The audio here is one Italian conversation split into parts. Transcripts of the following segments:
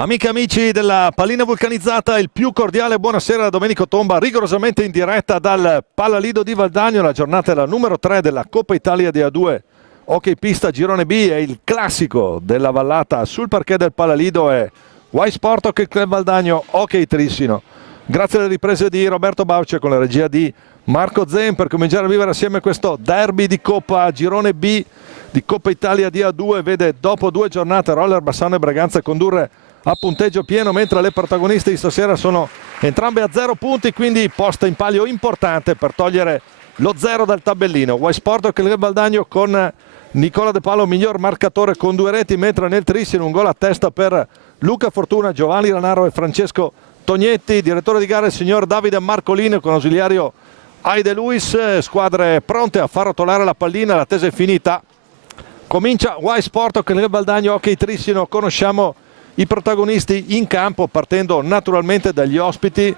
Amiche e amici della Pallina Vulcanizzata, il più cordiale buonasera da Domenico Tomba, rigorosamente in diretta dal Palalido di Valdagno. La giornata è la numero 3 della Coppa Italia di A2 Hockey Pista Girone B, è il classico della vallata sul parquet del Palalido, è Y Sport Hockey Club Valdagno Hockey Trissino. Grazie alle riprese di Roberto Bauce con la regia di Marco Zen per cominciare a vivere assieme questo derby di Coppa Girone B di Coppa Italia di A2. Vede dopo 2 giornate Roller Bassano e Braganza condurre a punteggio pieno, mentre le protagoniste di stasera sono entrambe a 0 punti, quindi posta in palio importante per togliere lo 0 dal tabellino. Y Sport Hockey Club Valdagno con Nicola De Palo miglior marcatore con 2 reti, mentre nel Trissino un gol a testa per Luca Fortuna, Giovanni Lanaro e Francesco Tognetti. Direttore di gara il signor Davide Marcolino con ausiliario Aide Luis. Squadre pronte a far rotolare la pallina, l'attesa è finita. Comincia Y Sport Hockey Club Valdagno Hockey Trissino. Conosciamo i protagonisti in campo partendo naturalmente dagli ospiti.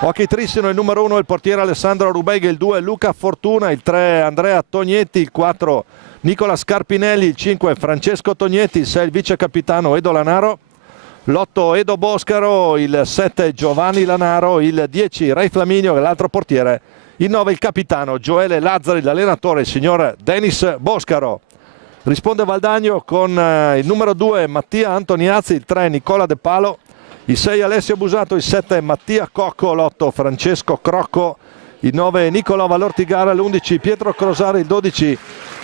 Hockey Trissino il numero 1 il portiere Alessandro Rubeghe, il 2 Luca Fortuna, il 3 Andrea Tognetti, il 4 Nicola Scarpinelli, il 5 Francesco Tognetti, il 6 il vice capitano Edo Lanaro, l'8 Edo Boscaro, il 7 Giovanni Lanaro, il 10 Ray Flaminio e l'altro portiere, il 9 il capitano Gioele Lazzari, l'allenatore il signor Denis Boscaro. Risponde Valdagno con il numero 2 Mattia Antoniazzi, il 3 Nicola De Palo, il 6 Alessio Busato, il 7 Mattia Cocco, l'8 Francesco Crocco, il 9 Nicola Valortigara, l'11 Pietro Crosari, il 12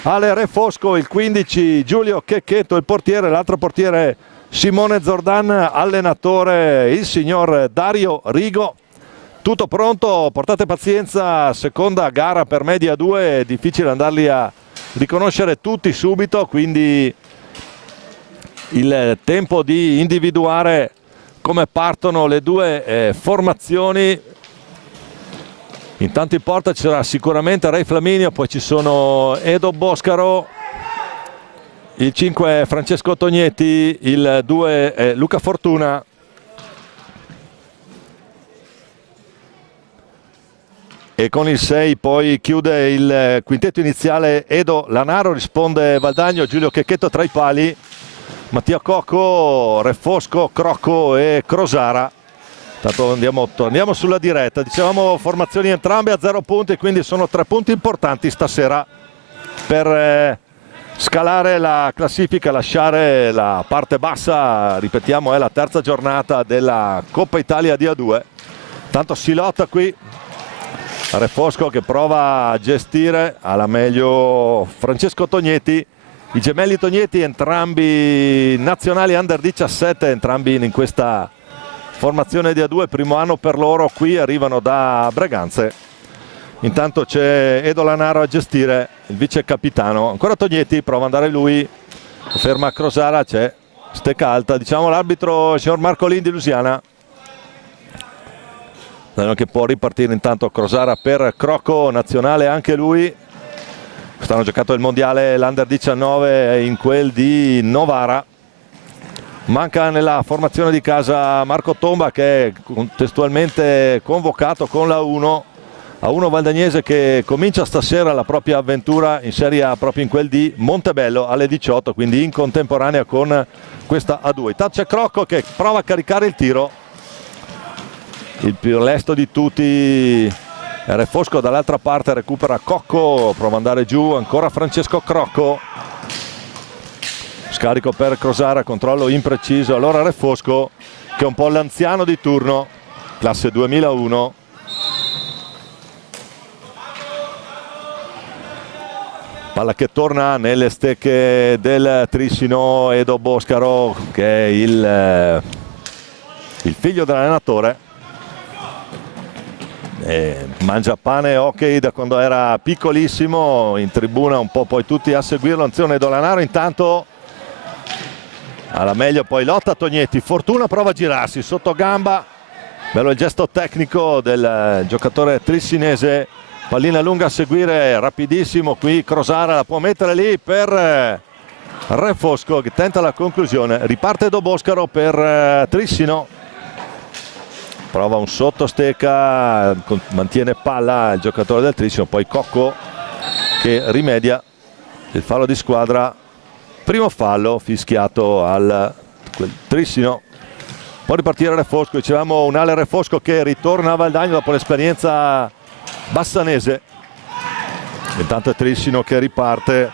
Ale Refosco, il 15 Giulio Checchetto, il portiere, l'altro portiere Simone Zordan, allenatore il signor Dario Rigo. Tutto pronto, portate pazienza, seconda gara per Media 2, è difficile andarli a riconoscere tutti subito, quindi il tempo di individuare come partono le due formazioni. Intanto in porta ci sarà sicuramente Ray Flaminio, poi ci sono Edo Boscaro, il 5 Francesco Tognetti, il 2 Luca Fortuna, e con il 6 poi chiude il quintetto iniziale Edo Lanaro. Risponde Valdagno, Giulio Checchetto tra i pali, Mattia Cocco, Refosco, Crocco e Crosara. Intanto torniamo sulla diretta. Dicevamo formazioni entrambe a 0 punti, quindi sono 3 punti importanti stasera per scalare la classifica, lasciare la parte bassa. Ripetiamo, è la terza giornata della Coppa Italia di A2. Tanto si lotta qui. Refosco che prova a gestire alla meglio Francesco Tognetti, i gemelli Tognetti entrambi nazionali under 17, entrambi in questa formazione di A2, primo anno per loro, qui arrivano da Braganze. Intanto c'è Edo Lanaro a gestire, il vice capitano, ancora Tognetti, prova ad andare lui, ferma Crosara, c'è stecca alta, diciamo l'arbitro il signor Marcolin di Lusiana, che può ripartire intanto Crosara per Crocco, nazionale anche lui. Quest'anno giocato il mondiale l'Under 19 in quel di Novara. Manca nella formazione di casa Marco Tomba, che è contestualmente convocato con la 1 Valdagnese, che comincia stasera la propria avventura in Serie A proprio in quel di Montebello alle 18, quindi in contemporanea con questa A2. Intanto c'è Crocco che prova a caricare il tiro, il più lesto di tutti Refosco, dall'altra parte recupera Cocco, prova ad andare giù ancora Francesco Crocco, scarico per Crosara, controllo impreciso, allora Refosco che è un po' l'anziano di turno, classe 2001, palla che torna nelle stecche del Trissino. Edo Boscaro che è il figlio dell'allenatore, mangia pane e hockey da quando era piccolissimo, in tribuna un po' poi tutti a seguirlo. Azione Edo Lanaro, intanto alla meglio, poi lotta Tognetti, Fortuna prova a girarsi sotto gamba, bello il gesto tecnico del giocatore trissinese, pallina lunga a seguire, rapidissimo qui Crosara, la può mettere lì per Refosco che tenta la conclusione, riparte Edo Boscaro per Trissino, prova un sottostecca, mantiene palla il giocatore del Trissino, poi Cocco che rimedia il fallo di squadra, primo fallo fischiato al Trissino. Può ripartire Refosco, dicevamo un Ale Refosco che ritorna a Valdagno dopo l'esperienza bassanese. Intanto è Trissino che riparte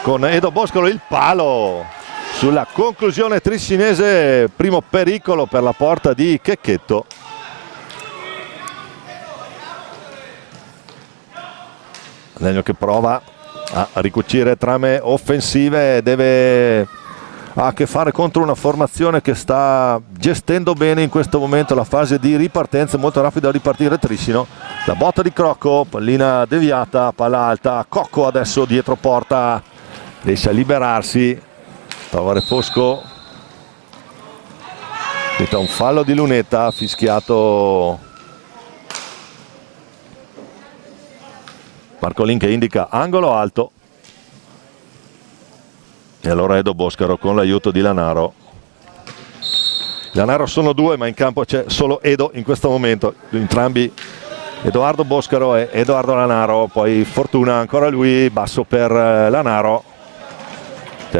con Edo Boscolo, il palo sulla conclusione trissinese, primo pericolo per la porta di Checchetto. Valdagno che prova a ricucire trame offensive, ha a che fare contro una formazione che sta gestendo bene in questo momento la fase di ripartenza, molto rapido a ripartire Trissino. La botta di Crocco, pallina deviata, palla alta, Cocco adesso dietro porta, riesce a liberarsi, trova Refosco, un fallo di Lunetta, fischiato Marcolin che indica angolo alto. E allora Edo Boscaro con l'aiuto di Lanaro. Lanaro sono due, ma in campo c'è solo Edo in questo momento, entrambi Edoardo Boscaro e Edoardo Lanaro. Poi Fortuna ancora lui, basso per Lanaro,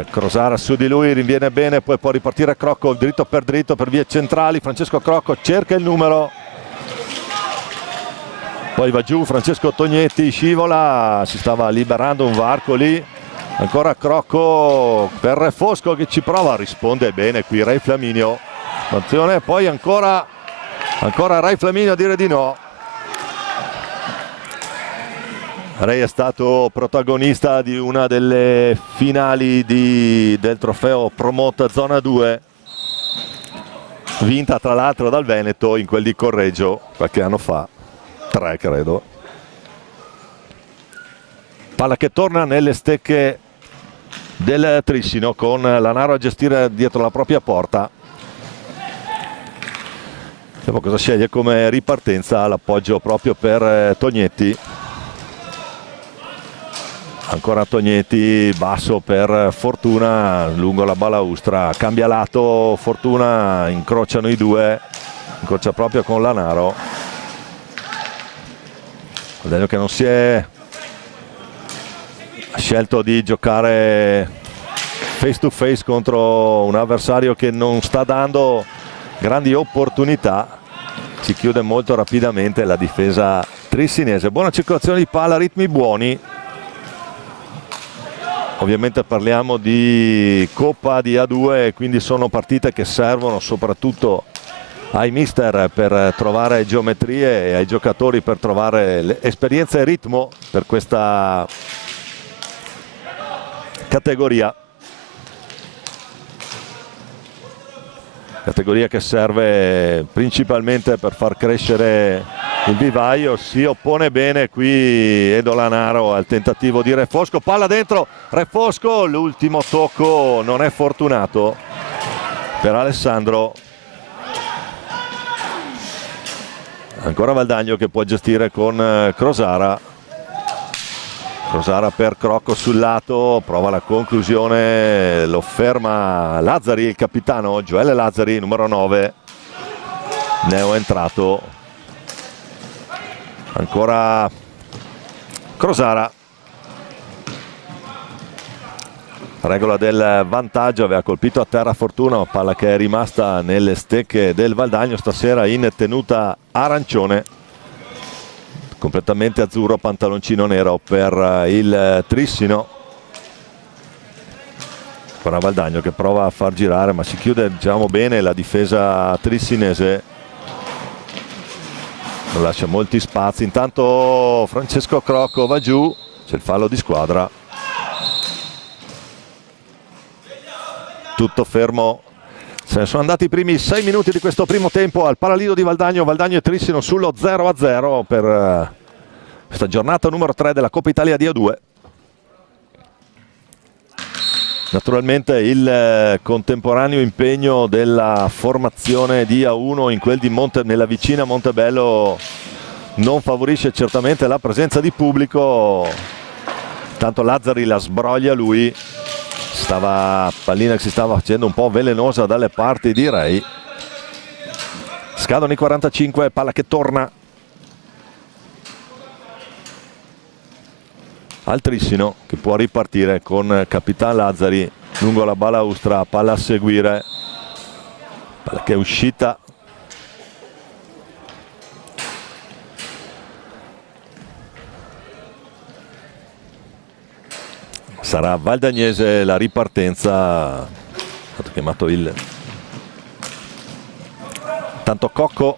Crosara su di lui, rinviene bene, poi può ripartire Crocco dritto per vie centrali. Francesco Crocco cerca il numero, poi va giù Francesco Tognetti, scivola, si stava liberando un varco lì. Ancora Crocco per Refosco che ci prova, risponde bene qui Ray Flaminio. Attenzione, poi ancora Ray Flaminio a dire di no. Ray è stato protagonista di una delle finali del trofeo Promote Zona 2, vinta tra l'altro dal Veneto in quel di Correggio qualche anno fa, 3 credo. Palla che torna nelle stecche del Trissino con Lanaro a gestire dietro la propria porta. Vediamo cosa sceglie come ripartenza, l'appoggio proprio per Tognetti. Ancora Tognetti, basso per Fortuna lungo la balaustra, cambia lato Fortuna, incrociano i due, incrocia proprio con Lanaro. Vedo che non si è scelto di giocare face to face contro un avversario che non sta dando grandi opportunità. Si chiude molto rapidamente la difesa trissinese. Buona circolazione di palla, ritmi buoni. Ovviamente parliamo di Coppa di A2, quindi sono partite che servono soprattutto ai mister per trovare geometrie e ai giocatori per trovare esperienza e ritmo per questa categoria che serve principalmente per far crescere il vivaio. Si oppone bene qui Edo Lanaro al tentativo di Refosco, palla dentro Refosco, l'ultimo tocco non è fortunato per Alessandro. Ancora Valdagno che può gestire con Crosara. Crosara per Crocco sul lato, prova la conclusione, lo ferma Lazzari, il capitano Gioele Lazzari, numero 9, neo entrato. Ancora Crosara, regola del vantaggio, aveva colpito a terra Fortuna, palla che è rimasta nelle stecche del Valdagno, stasera in tenuta arancione. Completamente azzurro, pantaloncino nero per il Trissino. Ancora Valdagno che prova a far girare, ma si chiude diciamo bene la difesa trissinese, non lascia molti spazi. Intanto Francesco Crocco va giù, c'è il fallo di squadra. Tutto fermo. Se ne sono andati i primi 6 minuti di questo primo tempo al Palalido di Valdagno. Valdagno e Trissino sullo 0-0 per questa giornata numero 3 della Coppa Italia di A2. Naturalmente il contemporaneo impegno della formazione di A1 in quel di nella vicina Montebello non favorisce certamente la presenza di pubblico. Tanto Lazzari la sbroglia lui. Pallina che si stava facendo un po' velenosa dalle parti di Ray. Scadono i 45, palla che torna al Trissino che può ripartire con Capitan Lazzari lungo la balaustra, palla a seguire. Palla che è uscita. Sarà Valdagnese la ripartenza. È stato chiamato il tanto Cocco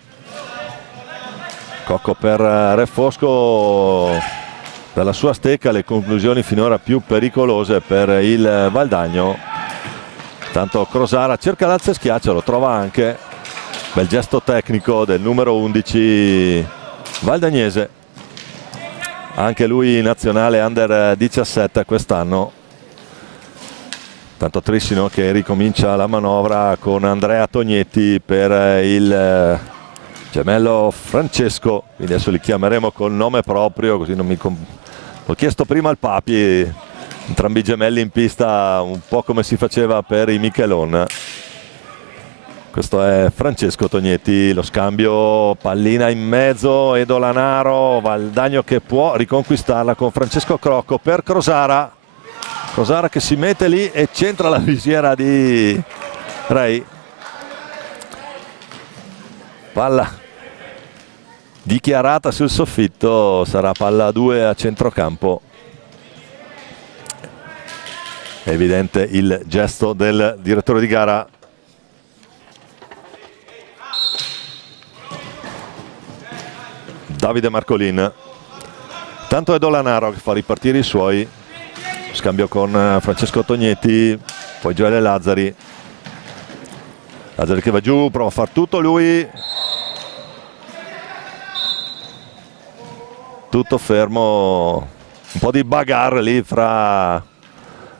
per Refosco, per la sua stecca le conclusioni finora più pericolose per il Valdagno. Tanto Crosara cerca l'alza e schiaccia, lo trova anche. Bel gesto tecnico del numero 11 valdagnese, anche lui nazionale under 17 quest'anno. Tanto Trissino che ricomincia la manovra con Andrea Tognetti per il gemello Francesco, quindi adesso li chiameremo col nome proprio, così non mi ho chiesto prima al Papi, entrambi i gemelli in pista un po' come si faceva per i Michelon. Questo è Francesco Tognetti, lo scambio, pallina in mezzo, Edo Lanaro, Valdagno che può riconquistarla con Francesco Crocco per Crosara. Crosara che si mette lì e centra la visiera di Ray. Palla dichiarata sul soffitto, sarà palla 2 a centrocampo. È evidente il gesto del direttore di gara. Davide Marcolin. Tanto è Dolanaro che fa ripartire i suoi. Scambio con Francesco Tognetti, poi Gioele Lazzari. Lazzari che va giù, prova a far tutto lui. Tutto fermo, un po' di bagarre lì fra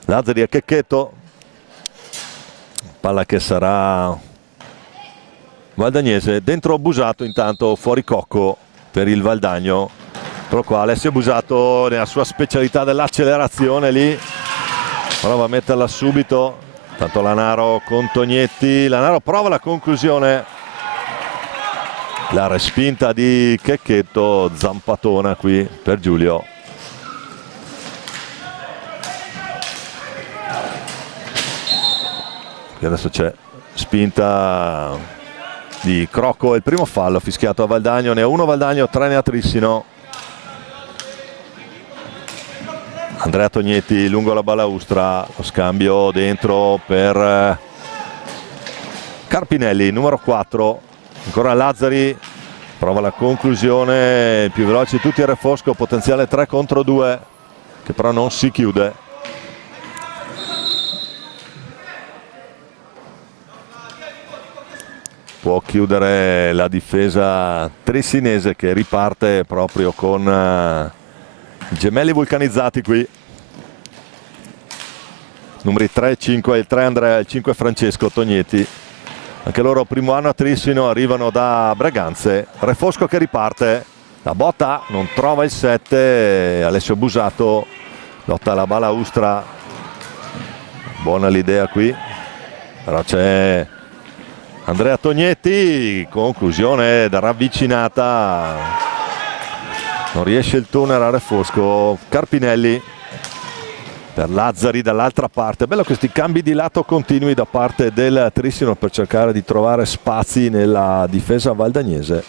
Lazzari e Checchetto. Palla che sarà valdagnese, dentro Busato, intanto fuori Cocco per il Valdagno, per lo quale Alessio Busato nella sua specialità dell'accelerazione lì prova a metterla subito. Tanto Lanaro con Tognetti, Lanaro prova la conclusione, la respinta di Checchetto, zampatona qui per Giulio. Qui adesso c'è spinta di Crocco, il primo fallo fischiato a Valdagno, ne ha uno Valdagno, 3 ne ha Trissino. Andrea Tognetti lungo la balaustra, lo scambio dentro per Carpinelli, numero 4. Ancora Lazzari, prova la conclusione, più veloci tutti il Refosco, potenziale 3 contro 2 che però non si chiude. Può chiudere la difesa trissinese che riparte proprio con i gemelli vulcanizzati qui. Numeri 3 e 5, il 3 Andrea, il 5 Francesco Tognetti. Anche loro primo anno a Trissino, arrivano da Breganze. Refosco che riparte, la botta non trova il 7, Alessio Busato lotta la balaustra, buona l'idea qui, però c'è Andrea Tognetti, conclusione da ravvicinata, non riesce il tunnel a Refosco. Carpinelli per Lazzari dall'altra parte. Bello questi cambi di lato continui da parte del Trissino per cercare di trovare spazi nella difesa valdagnese.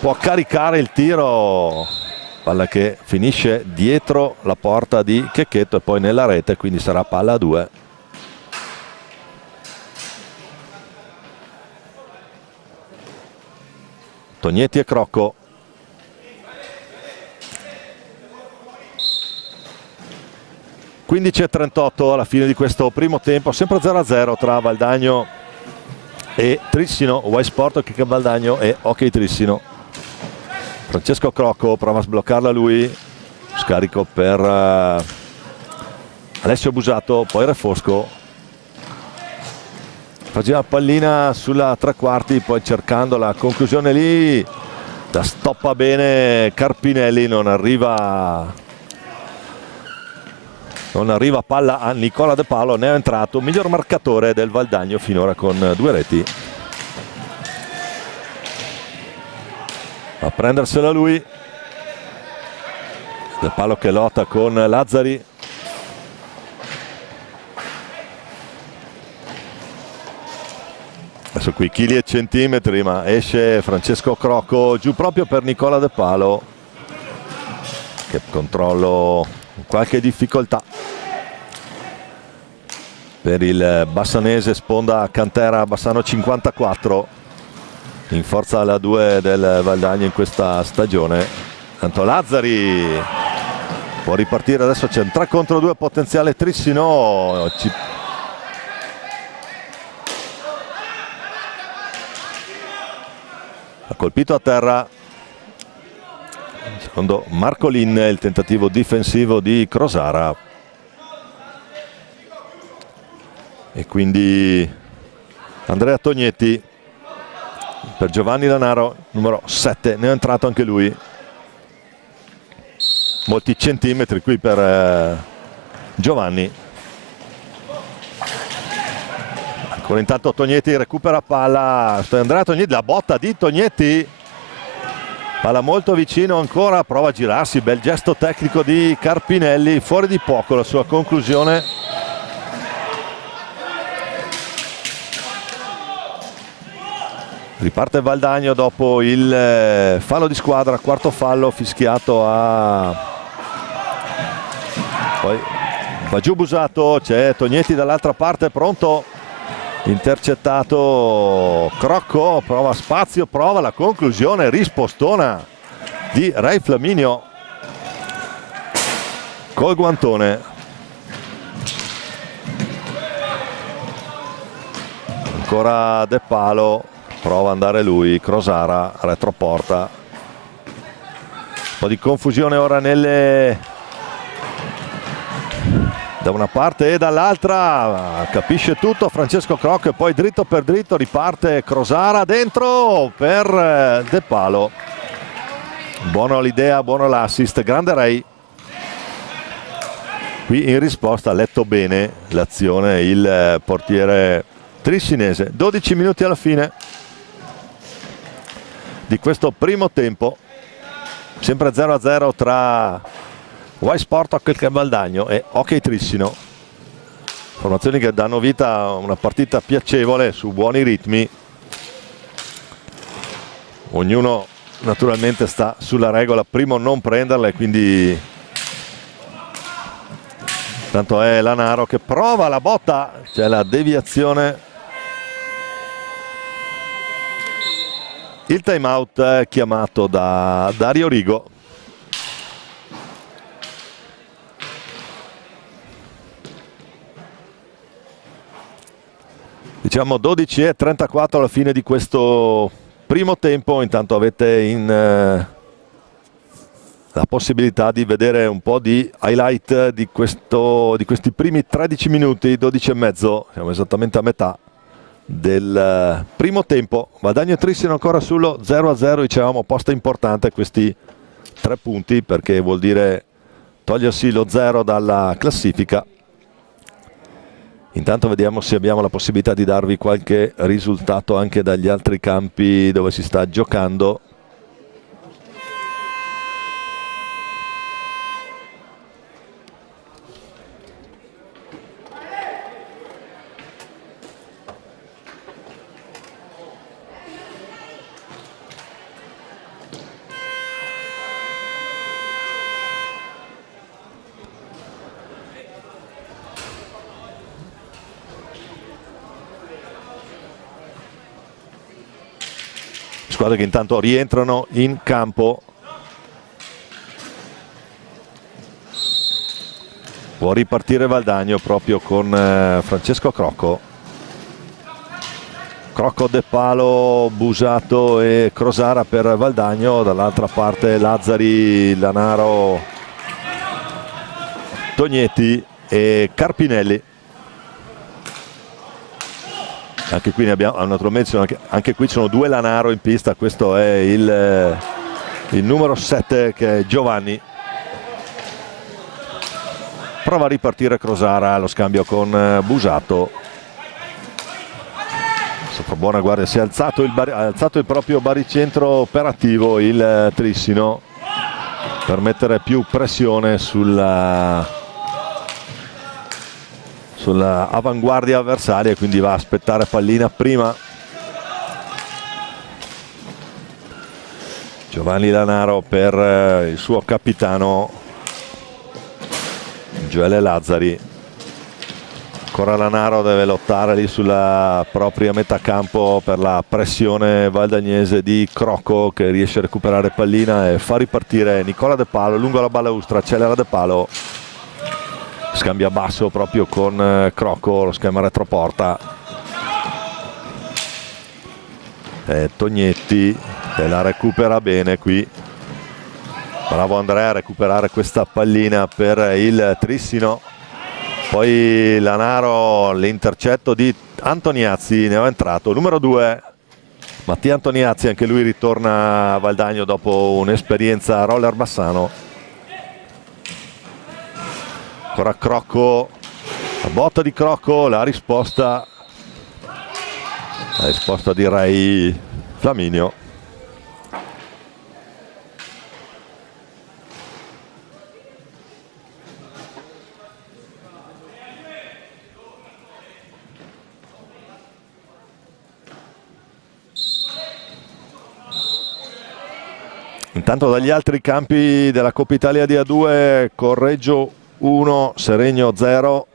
Può caricare il tiro, palla che finisce dietro la porta di Checchetto e poi nella rete, quindi sarà palla a 2. Tognetti e Crocco. (15:38) alla fine di questo primo tempo, sempre 0-0 tra Valdagno e Trissino, Y Sport Hockey Valdagno e Hockey Trissino. Francesco Crocco prova a sbloccarla lui, scarico per Alessio Busato, poi Refosco. Faceva pallina sulla tre quarti, poi cercando la conclusione lì, la stoppa bene Carpinelli, non arriva palla a Nicola De Paolo, ne è entrato miglior marcatore del Valdagno finora con 2 reti. A prendersela lui, De Paolo che lotta con Lazzari. Adesso qui chili e centimetri, ma esce Francesco Crocco giù proprio per Nicola De Palo, che controllo qualche difficoltà per il bassanese, sponda Cantera Bassano 54, in forza alla 2 del Valdagno in questa stagione. Tanto Lazzari può ripartire, adesso c'è un 3 contro 2 potenziale Trissino. Ha colpito a terra, secondo Marcolin, il tentativo difensivo di Crosara. E quindi Andrea Tognetti per Giovanni Lanaro, numero 7, ne è entrato anche lui. Molti centimetri qui per Giovanni. Ancora intanto Tognetti recupera palla, Andrea Tognetti, la botta di Tognetti, palla molto vicino ancora, prova a girarsi, bel gesto tecnico di Carpinelli, fuori di poco la sua conclusione. Riparte Valdagno dopo il fallo di squadra, quarto fallo fischiato poi va giù Busato, c'è Tognetti dall'altra parte pronto, intercettato Crocco, prova spazio, prova la conclusione, rispostona di Ray Flaminio col guantone. Ancora De Palo, prova ad andare lui, Crosara, retroporta. Un po' di confusione ora da una parte e dall'altra, capisce tutto Francesco Crocco e poi dritto per dritto riparte Crosara dentro per De Palo. Buona l'idea, buono l'assist, grande Ray. Qui in risposta ha letto bene l'azione il portiere triscinese. 12 minuti alla fine di questo primo tempo, sempre 0-0 tra Y Sport Hockey Valdagno e Hockey Trissino, formazioni che danno vita a una partita piacevole su buoni ritmi. Ognuno naturalmente sta sulla regola, primo non prenderla, e quindi tanto è Lanaro che prova la botta, c'è la deviazione. Il time out è chiamato da Dario Rigo. Diciamo 12:34 alla fine di questo primo tempo. Intanto avete la possibilità di vedere un po' di highlight di questi primi 13 minuti, 12 e mezzo, siamo esattamente a metà del primo tempo. Valdagno e Trissino ancora sullo 0-0, dicevamo posta importante questi 3 punti perché vuol dire togliersi lo 0 dalla classifica. Intanto vediamo se abbiamo la possibilità di darvi qualche risultato anche dagli altri campi dove si sta giocando. Squadre che intanto rientrano in campo. Può ripartire Valdagno proprio con Francesco Crocco. Crocco, De Palo, Busato e Crosara per Valdagno. Dall'altra parte Lazzari, Lanaro, Tognetti e Carpinelli. Anche qui ne abbiamo, naturalmente anche qui ci sono 2 Lanaro in pista. Questo è il numero 7 che è Giovanni. Prova a ripartire Crosara allo scambio con Busato. Sopra buona guardia, si è alzato il proprio baricentro operativo il Trissino per mettere più pressione sulla avanguardia avversaria, quindi va a aspettare pallina prima Giovanni Lanaro per il suo capitano Gioele Lazzari. Ancora Lanaro deve lottare lì sulla propria metà campo per la pressione valdagnese di Crocco, che riesce a recuperare pallina e fa ripartire Nicola De Palo lungo la balaustra. Accelera De Palo, scambia basso proprio con Crocco, lo schema retroporta. Tognetti che la recupera bene qui. Bravo Andrea a recuperare questa pallina per il Trissino. Poi Lanaro, l'intercetto di Antoniazzi, ne è entrato numero 2 Mattia Antoniazzi, anche lui ritorna a Valdagno dopo un'esperienza a Roller Bassano. Ancora Crocco, la botta di Crocco, la risposta direi Flaminio. Intanto dagli altri campi della Coppa Italia di A2, Correggio 1, Seregno 0,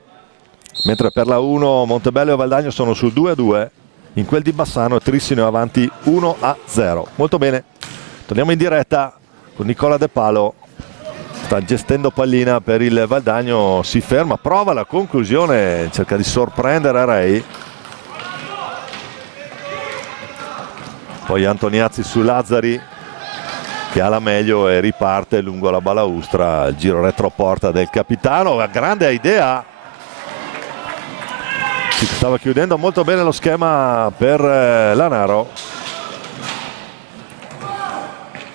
mentre per la 1 Montebello e Valdagno sono sul 2-2, in quel di Bassano Trissino è avanti 1-0. Molto bene, torniamo in diretta con Nicola De Palo, sta gestendo pallina per il Valdagno, si ferma, prova la conclusione, cerca di sorprendere Rei. Poi Antoniazzi su Lazzari, che ha la meglio e riparte lungo la balaustra, il giro retroporta del capitano, una grande idea, si stava chiudendo molto bene lo schema per Lanaro.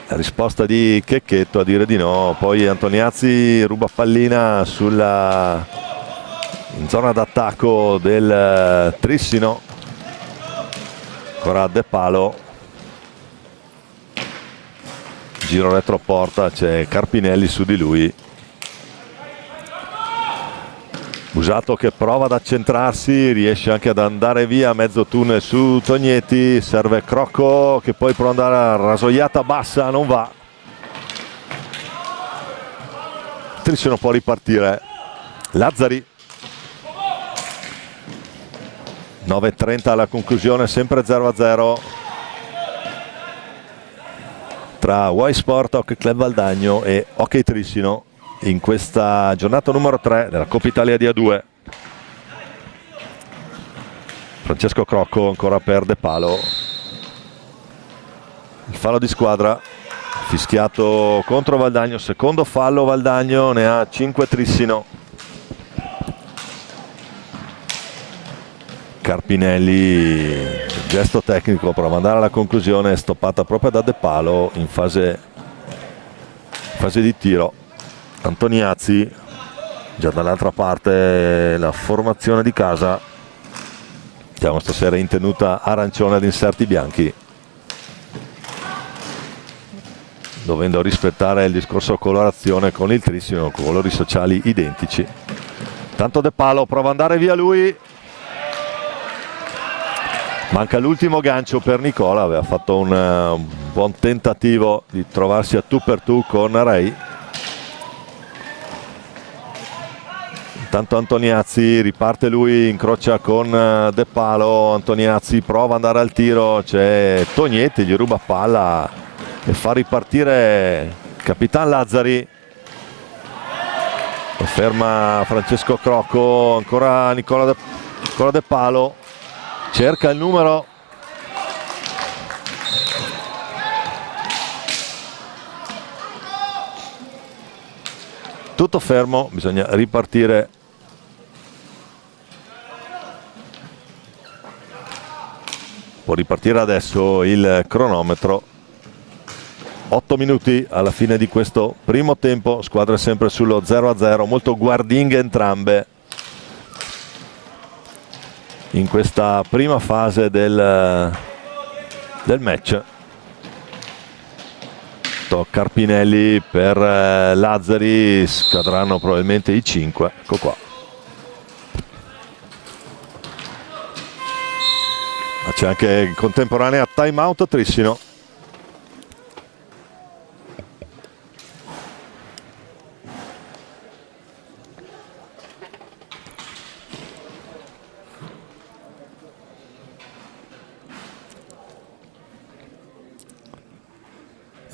La risposta di Checchetto a dire di no, poi Antoniazzi ruba pallina in zona d'attacco del Trissino, ancora De Palo. Giro retroporta, c'è Carpinelli su di lui. Usato che prova ad accentrarsi, riesce anche ad andare via mezzo tunnel su Tognetti, serve Crocco che poi può andare a rasoiata bassa, non va. Trissino può ripartire. Lazzari. 9:30 alla conclusione, sempre 0-0. Tra Y Sport, Hockey Club Valdagno e Hockey Trissino in questa giornata numero 3 della Coppa Italia di A2. Francesco Crocco ancora per De Palo. Il fallo di squadra fischiato contro Valdagno, secondo fallo Valdagno, ne ha 5 Trissino. Carpinelli, gesto tecnico, prova ad andare alla conclusione, stoppata proprio da De Palo in fase di tiro. Antoniazzi, già dall'altra parte la formazione di casa, siamo stasera in tenuta arancione ad inserti bianchi, dovendo rispettare il discorso colorazione con il Trissino, colori sociali identici. Tanto De Palo prova ad andare via lui. Manca l'ultimo gancio per Nicola, aveva fatto un buon tentativo di trovarsi a tu per tu con Rei. Intanto Antoniazzi riparte lui, incrocia con De Palo, Antoniazzi prova ad andare al tiro, c'è Tognetti, gli ruba palla e fa ripartire Capitan Lazzari. Lo ferma Francesco Crocco, ancora Nicola De Palo. Cerca il numero. Tutto fermo, bisogna ripartire. Può ripartire adesso il cronometro. 8 minuti alla fine di questo primo tempo, squadre sempre sullo 0-0, molto guardinghe entrambe in questa prima fase del match. Carpinelli per Lazzari, scadranno probabilmente i 5. Ecco qua. Ma c'è anche in contemporanea time out Trissino.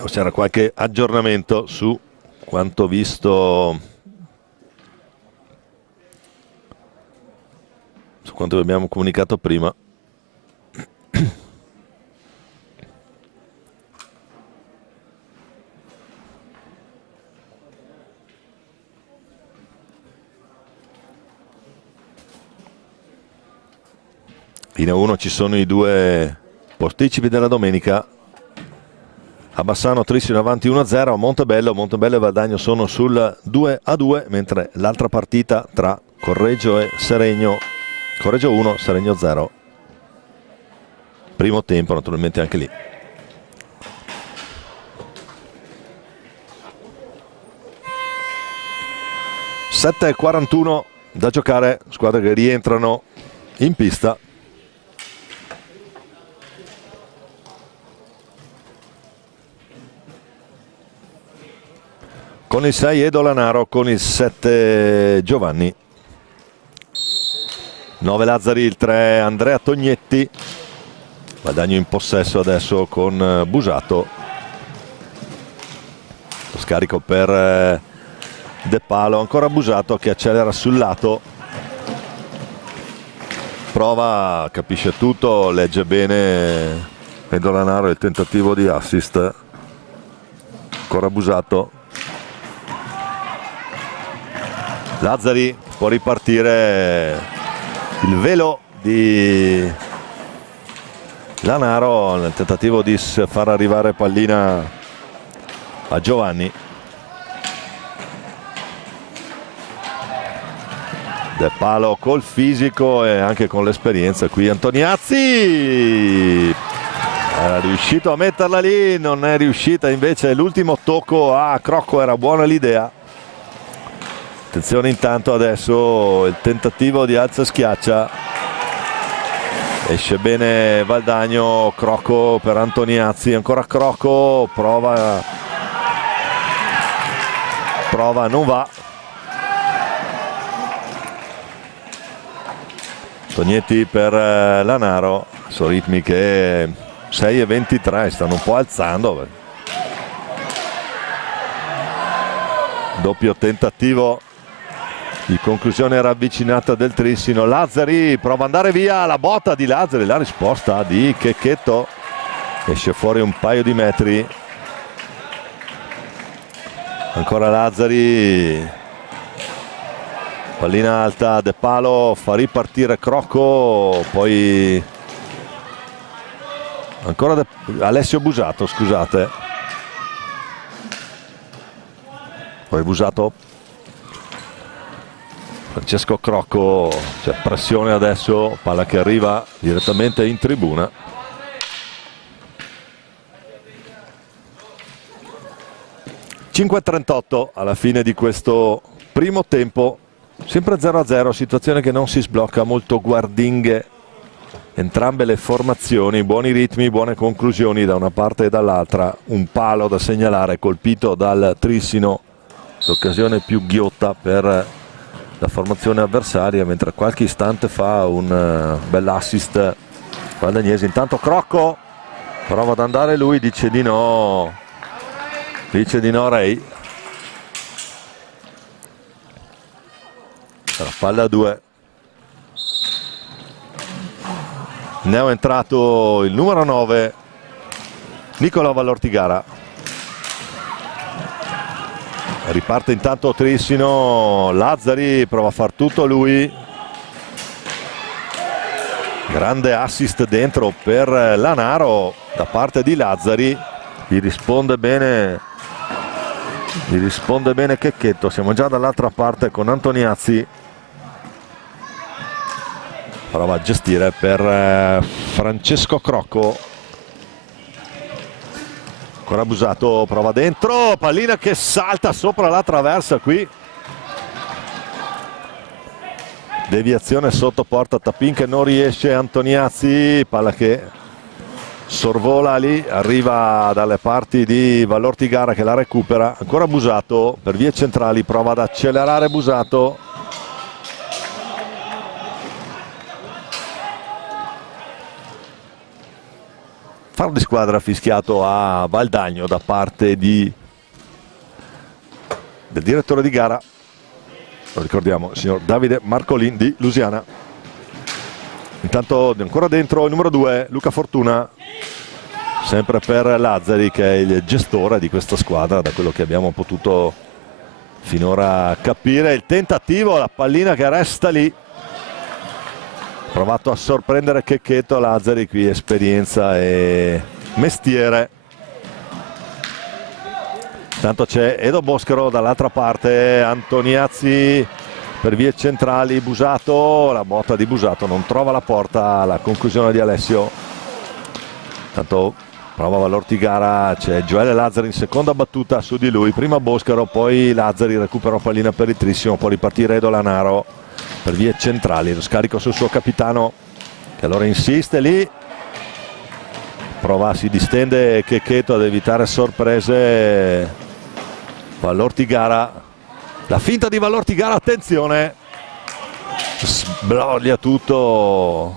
c'era qualche aggiornamento su quanto visto, su quanto vi abbiamo comunicato prima. In A1 ci sono i due posticipi della domenica. A Bassano Trissino avanti 1-0, a Montebello e Valdagno sono sul 2-2, mentre l'altra partita tra Correggio e Seregno, Correggio 1, Seregno 0. Primo tempo naturalmente anche lì. (7:41) da giocare, squadre che rientrano in pista. Con il 6 Edo Lanaro, con il 7 Giovanni. 9 Lazzari, il 3 Andrea Tognetti. Valdagno in possesso adesso con Busato. Lo scarico per De Palo, ancora Busato che accelera sul lato. Prova, capisce tutto, legge bene Edo Lanaro, il tentativo di assist. Ancora Busato. Lazzari può ripartire, il velo di Lanaro nel tentativo di far arrivare pallina a Giovanni. De Palo col fisico e anche con l'esperienza qui. Antoniazzi era riuscito a metterla lì, non è riuscita invece l'ultimo tocco a Crocco, era buona l'idea. Attenzione intanto adesso il tentativo di alza schiaccia, esce bene Valdagno, Crocco per Antoniazzi, ancora Crocco, prova, non va. Tognetti per Lanaro, sono ritmi che 6:23 stanno un po' alzando. Doppio tentativo di conclusione ravvicinata del Trissino. Lazzari prova ad andare via, la botta di Lazzari, la risposta di Checchetto, esce fuori un paio di metri. Ancora Lazzari, pallina alta, De Palo fa ripartire Crocco, poi ancora Alessio Busato, scusate, poi Busato, Francesco Crocco, c'è pressione adesso, palla che arriva direttamente in tribuna. (5:38) alla fine di questo primo tempo, sempre 0-0, situazione che non si sblocca, molto guardinghe entrambe le formazioni, buoni ritmi, buone conclusioni da una parte e dall'altra. Un palo da segnalare colpito dal Trissino, l'occasione più ghiotta per la formazione avversaria, mentre qualche istante fa un bell'assist Valdagnesi. Intanto Crocco prova ad andare lui, dice di no Rei. La palla a 2. Neo è entrato il numero 9 Nicola Vallortigara. Riparte intanto Trissino, Lazzari prova a far tutto lui, grande assist dentro per Lanaro da parte di Lazzari, gli risponde bene Checchetto. Siamo già dall'altra parte con Antoniazzi, prova a gestire per Francesco Crocco. Ancora Busato, prova dentro, pallina che salta sopra la traversa qui. Deviazione sotto porta Tapin che non riesce, Antoniazzi, palla che sorvola lì, arriva dalle parti di Vallortigara che la recupera. Ancora Busato per vie centrali, prova ad accelerare Busato. paro di squadra fischiato a Valdagno da parte del direttore di gara, lo ricordiamo, il signor Davide Marcolin di Lusiana. Intanto ancora dentro il numero 2 Luca Fortuna, sempre per Lazzari, che è il gestore di questa squadra, da quello che abbiamo potuto finora capire. Il tentativo, la pallina che resta lì, provato a sorprendere Checchetto. Lazzari qui esperienza e mestiere. Intanto c'è Edo Boscaro dall'altra parte, Antoniazzi per vie centrali, Busato, la botta di Busato non trova la porta, la conclusione di Alessio. Intanto prova Valortigara, c'è Gioele Lazzari in seconda battuta su di lui, prima Boscaro, poi Lazzari, recupera pallina per il trissimo, può ripartire Edo Lanaro per vie centrali, lo scarico sul suo capitano che allora insiste lì, prova, si distende Checchetto ad evitare sorprese. Valortigara, la finta di Valortigara, attenzione, sbroglia tutto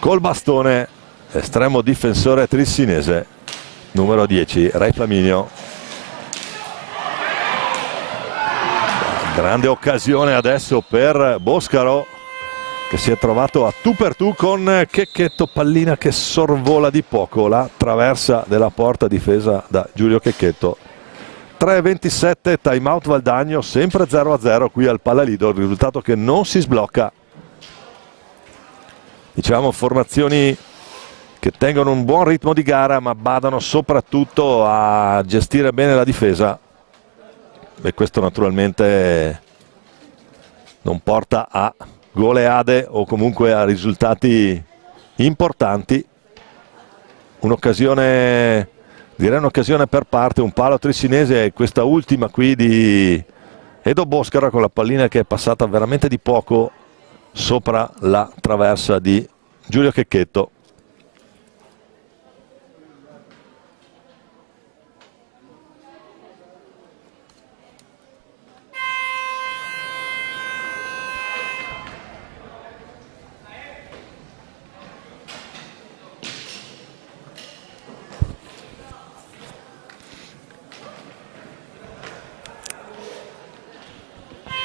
col bastone estremo difensore trissinese numero 10 Ray Flaminio. Grande occasione adesso per Boscaro, che si è trovato a tu per tu con Checchetto, pallina che sorvola di poco la traversa della porta difesa da Giulio Checchetto. 3:27, time out Valdagno, sempre 0-0 qui al Pallalido, il risultato che non si sblocca. Diciamo formazioni che tengono un buon ritmo di gara, ma badano soprattutto a gestire bene la difesa, e questo naturalmente non porta a goleade o comunque a risultati importanti. Un'occasione, direi un'occasione per parte, un palo trissinese, e questa ultima qui di Edo Boscaro con la pallina che è passata veramente di poco sopra la traversa di Giulio Checchetto.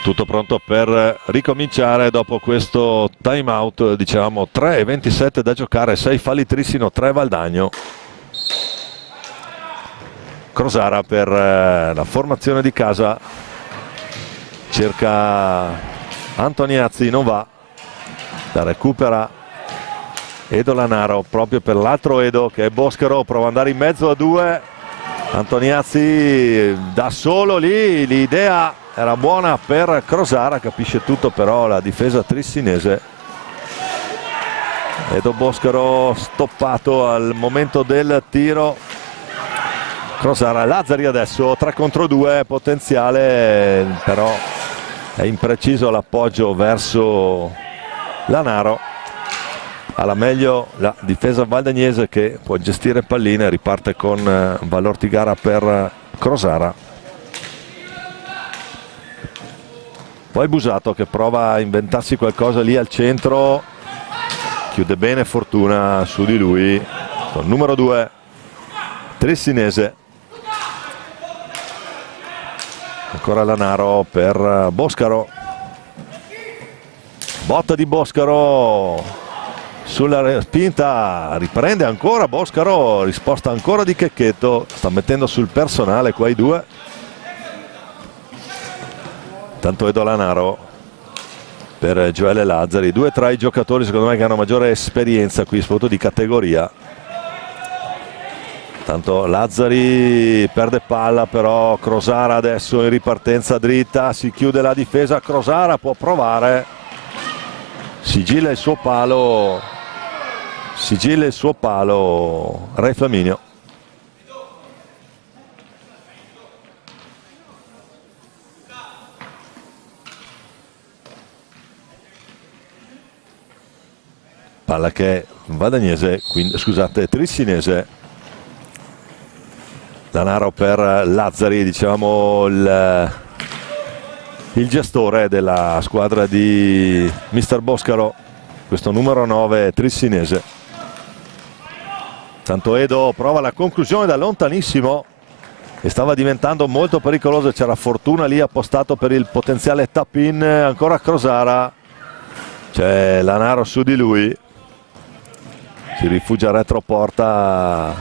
Tutto pronto per ricominciare dopo questo time out, diciamo 3:27 da giocare, 6 falli Trissino, 3 Valdagno. Crosara per la formazione di casa, cerca Antoniazzi, non va, la recupera Edo Lanaro proprio per l'altro Edo che è Boscaro, prova ad andare in mezzo a due, Antoniazzi da solo lì, l'idea era buona per Crosara, capisce tutto però la difesa trissinese. Edo Boscaro stoppato al momento del tiro. Crosara, Lazzari adesso 3 contro 2, potenziale, però è impreciso l'appoggio verso Lanaro. Alla meglio la difesa valdagnese che può gestire palline, riparte con Valortigara per Crosara. Poi Busato che prova a inventarsi qualcosa lì al centro, chiude bene Fortuna su di lui, con numero 2 trissinese. Ancora Lanaro per Boscaro, botta di Boscaro sulla spinta, riprende ancora Boscaro, risposta ancora di Checchetto, sta mettendo sul personale qua i due. Tanto Edo Lanaro per Gioele Lazzari, due tra i giocatori secondo me che hanno maggiore esperienza qui, soprattutto di categoria. Tanto Lazzari perde palla, però Crosara adesso in ripartenza dritta, si chiude la difesa, Crosara può provare, sigilla il suo palo Ray Flaminio. Palla che è vadagnese, quindi, scusate, trissinese. Lanaro per Lazzari, diciamo il gestore della squadra di Mister Boscaro, questo numero 9 trissinese. Tanto Edo prova la conclusione da lontanissimo e stava diventando molto pericoloso, c'era Fortuna lì appostato per il potenziale tap-in. Ancora Crosara, c'è Lanaro su di lui, si rifugia retroporta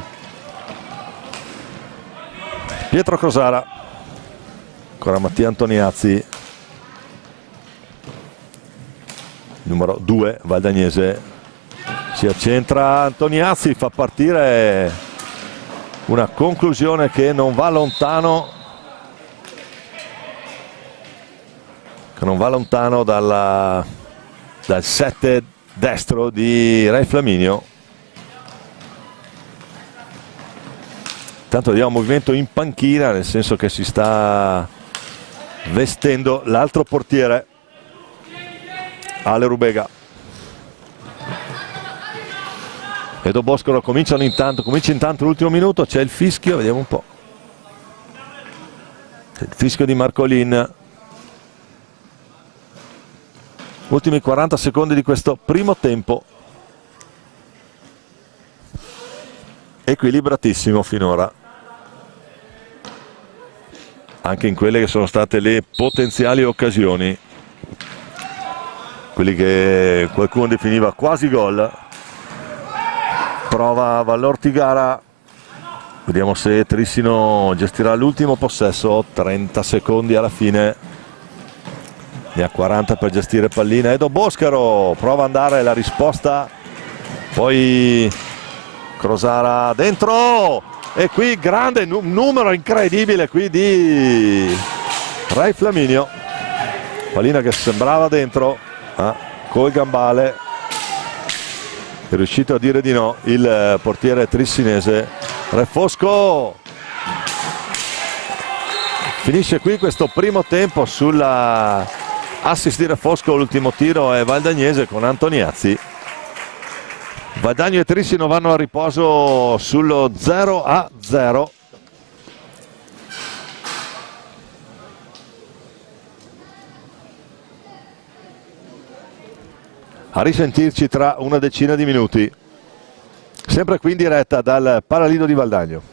Pietro Crosara, ancora Mattia Antoniazzi, numero 2 Valdagnese, si accentra Antoniazzi, fa partire una conclusione che non va lontano, dal 7 destro di Ray Flaminio. Intanto vediamo un movimento in panchina, nel senso che si sta vestendo l'altro portiere, Ale Rubega. Edo Boscolo comincia intanto l'ultimo minuto, c'è il fischio, vediamo un po'. C'è il fischio di Marcolin. Ultimi 40 secondi di questo primo tempo. Equilibratissimo finora. Anche in quelle che sono state le potenziali occasioni. Quelli che qualcuno definiva quasi gol. Prova Vallortigara, vediamo se Trissino gestirà l'ultimo possesso, 30 secondi alla fine, ne ha 40 per gestire pallina. Edo Boscaro prova ad andare, la risposta, poi Crosara dentro, e qui grande numero incredibile qui di Ray Flaminio, pallina che sembrava dentro, col gambale è riuscito a dire di no il portiere trissinese. Re Fosco finisce qui questo primo tempo sulla assist di Re Fosco. L'ultimo tiro è Valdagnese con Antoniazzi. Valdagno e Trissino vanno a riposo sullo 0-0. A risentirci tra una decina di minuti, sempre qui in diretta dal Palalido di Valdagno.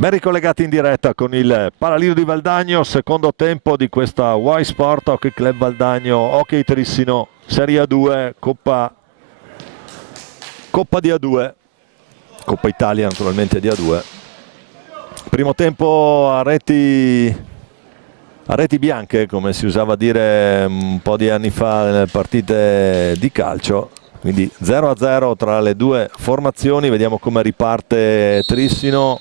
Ben ricollegati in diretta con il Palalido di Valdagno, secondo tempo di questa Y Sport Hockey Club Valdagno Hockey Trissino Serie A2, Coppa di A2, Coppa Italia naturalmente di A2. Primo tempo a reti bianche, come si usava dire un po' di anni fa nelle partite di calcio. Quindi 0-0 tra le due formazioni. Vediamo come riparte Trissino.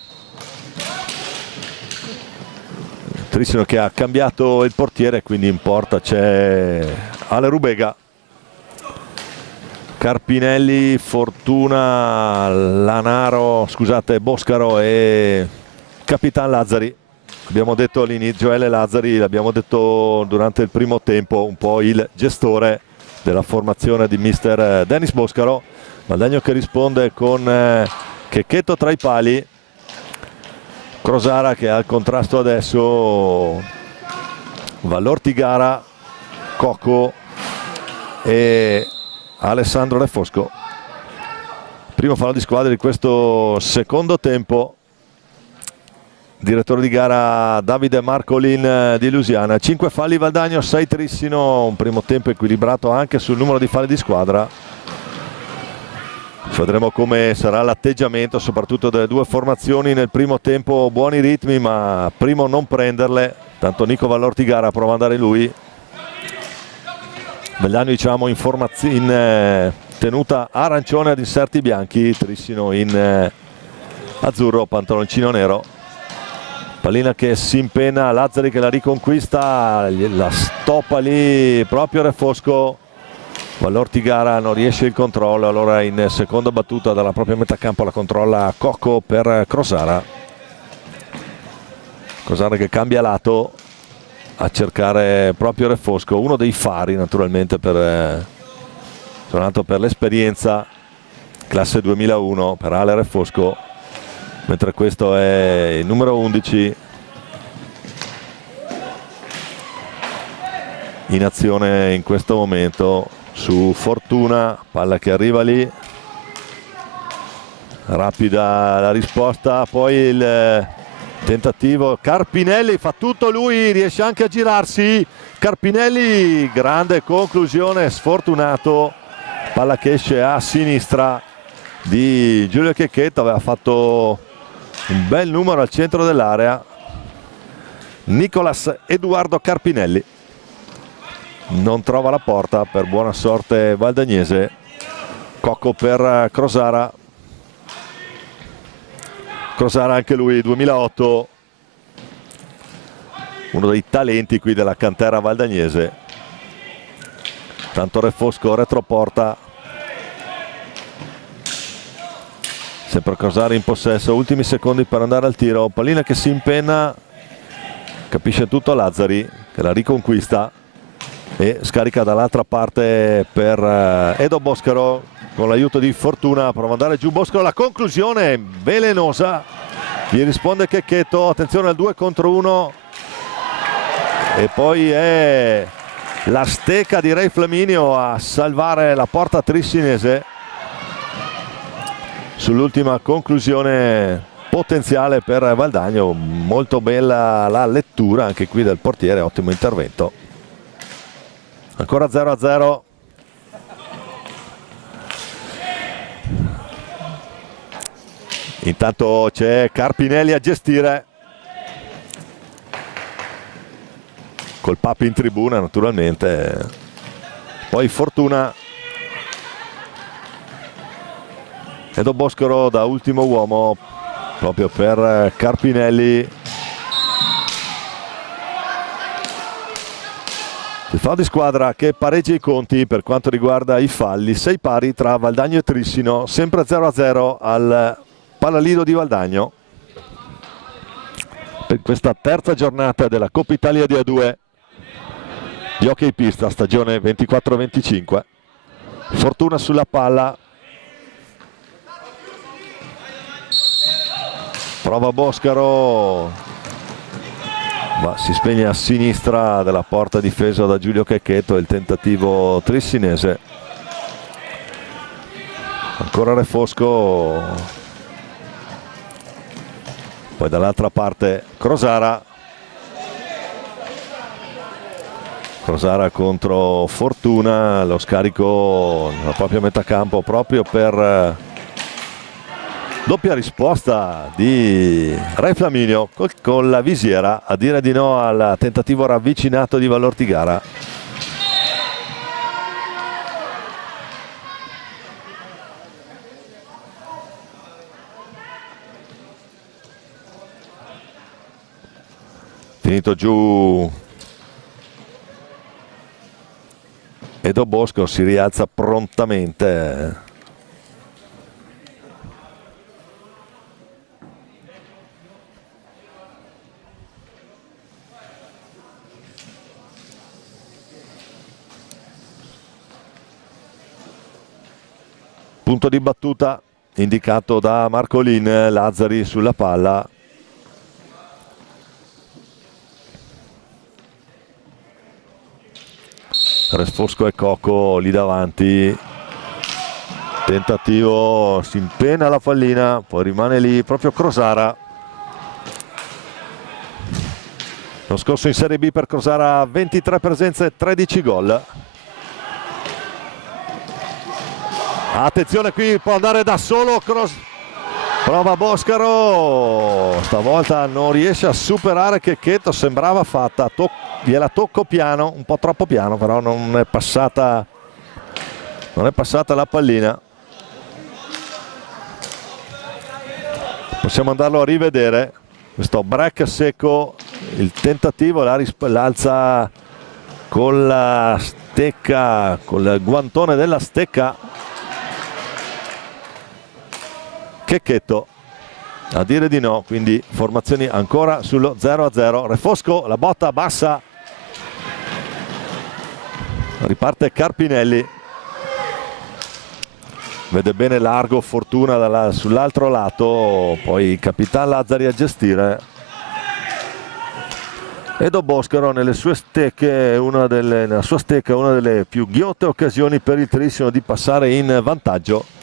Trissino che ha cambiato il portiere, quindi in porta c'è Ale Rubega, Carpinelli, Fortuna, Lanaro, scusate, Boscaro e Capitan Lazzari. Abbiamo detto all'inizio, Gioele Lazzari, l'abbiamo detto durante il primo tempo, un po' il gestore della formazione di mister Dennis Boscaro. Valdagno che risponde con Checchetto tra i pali, Crosara che ha il contrasto adesso, Vallortigara, Cocco e Alessandro Refosco. Primo fallo di squadra di questo secondo tempo. Direttore di gara Davide Marcolin di Lusiana. 5 falli Valdagno, 6 Trissino, un primo tempo equilibrato anche sul numero di falli di squadra. Vedremo come sarà l'atteggiamento soprattutto delle due formazioni nel primo tempo. Buoni ritmi, ma primo non prenderle, tanto Nico Vallortigara prova ad andare lui. Valdagno diciamo in tenuta arancione ad inserti bianchi, Trissino in azzurro, pantaloncino nero. Pallina che si impenna, Lazzari che la riconquista, la stoppa lì proprio Refosco. Vallortigara non riesce il controllo, allora in seconda battuta dalla propria metà campo la controlla Cocco per Crosara. Crosara che cambia lato a cercare proprio Refosco, uno dei fari naturalmente suonato per l'esperienza, classe 2001 per Ale Refosco, mentre questo è il numero 11 in azione in questo momento su Fortuna. Palla che arriva lì, rapida la risposta, poi il tentativo, Carpinelli fa tutto lui, riesce anche a girarsi, Carpinelli, grande conclusione, sfortunato, palla che esce a sinistra di Giulio Checchetto, aveva fatto un bel numero al centro dell'area Nicolas Edoardo Carpinelli. Non trova la porta per buona sorte valdagnese. Cocco per Crosara. Crosara anche lui 2008, uno dei talenti qui della cantera valdagnese. Tanto Refosco retroporta, sempre Crosara in possesso, ultimi secondi per andare al tiro. Pallina che si impenna, capisce tutto Lazzari che la riconquista e scarica dall'altra parte per Edo Boscaro con l'aiuto di Fortuna. Prova ad andare giù Boscaro, la conclusione velenosa, gli risponde Checchetto, attenzione al 2 contro 1 e poi è la stecca di Ray Flaminio a salvare la porta trissinese sull'ultima conclusione potenziale per Valdagno. Molto bella la lettura anche qui del portiere, ottimo intervento. Ancora 0-0. Intanto c'è Carpinelli a gestire, col Papi in tribuna naturalmente. Poi Fortuna, Edo Boscaro da ultimo uomo proprio per Carpinelli. Il fallo di squadra che pareggia i conti per quanto riguarda i falli, 6 pari tra Valdagno e Trissino, sempre 0-0 al Palalido di Valdagno per questa terza giornata della Coppa Italia di A2 di hockey pista stagione 24-25. Fortuna sulla palla, prova Boscaro, ma si spegne a sinistra della porta difesa da Giulio Checchetto. Il tentativo trissinese, ancora Refosco, Poi dall'altra parte Crosara contro Fortuna, lo scarico nella propria metà campo proprio per doppia risposta di Re Flaminio con la visiera a dire di no al tentativo ravvicinato di Valortigara. Finito giù Edo Bosco, si rialza prontamente. Punto di battuta indicato da Marcolin, Lazzari sulla palla. Resfosco e Cocco lì davanti, tentativo, si impena la pallina, poi rimane lì proprio Crosara. Lo scorso in Serie B per Crosara 23 presenze, 13 gol. Attenzione, qui può andare da solo prova Boscaro, stavolta non riesce a superare Checchetto, sembrava fatta, gliela tocco piano, un po' troppo piano, però non è passata la pallina. Possiamo andarlo a rivedere, questo break secco, il tentativo, l'alza con la stecca, con il guantone della stecca. Checchetto a dire di no, quindi formazioni ancora sullo 0-0. Refosco, la botta bassa, riparte Carpinelli, vede bene largo Fortuna sull'altro lato, poi Capitan Lazzari a gestire. Edo Boscaro nella sua stecca una delle più ghiotte occasioni per il Trissino di passare in vantaggio.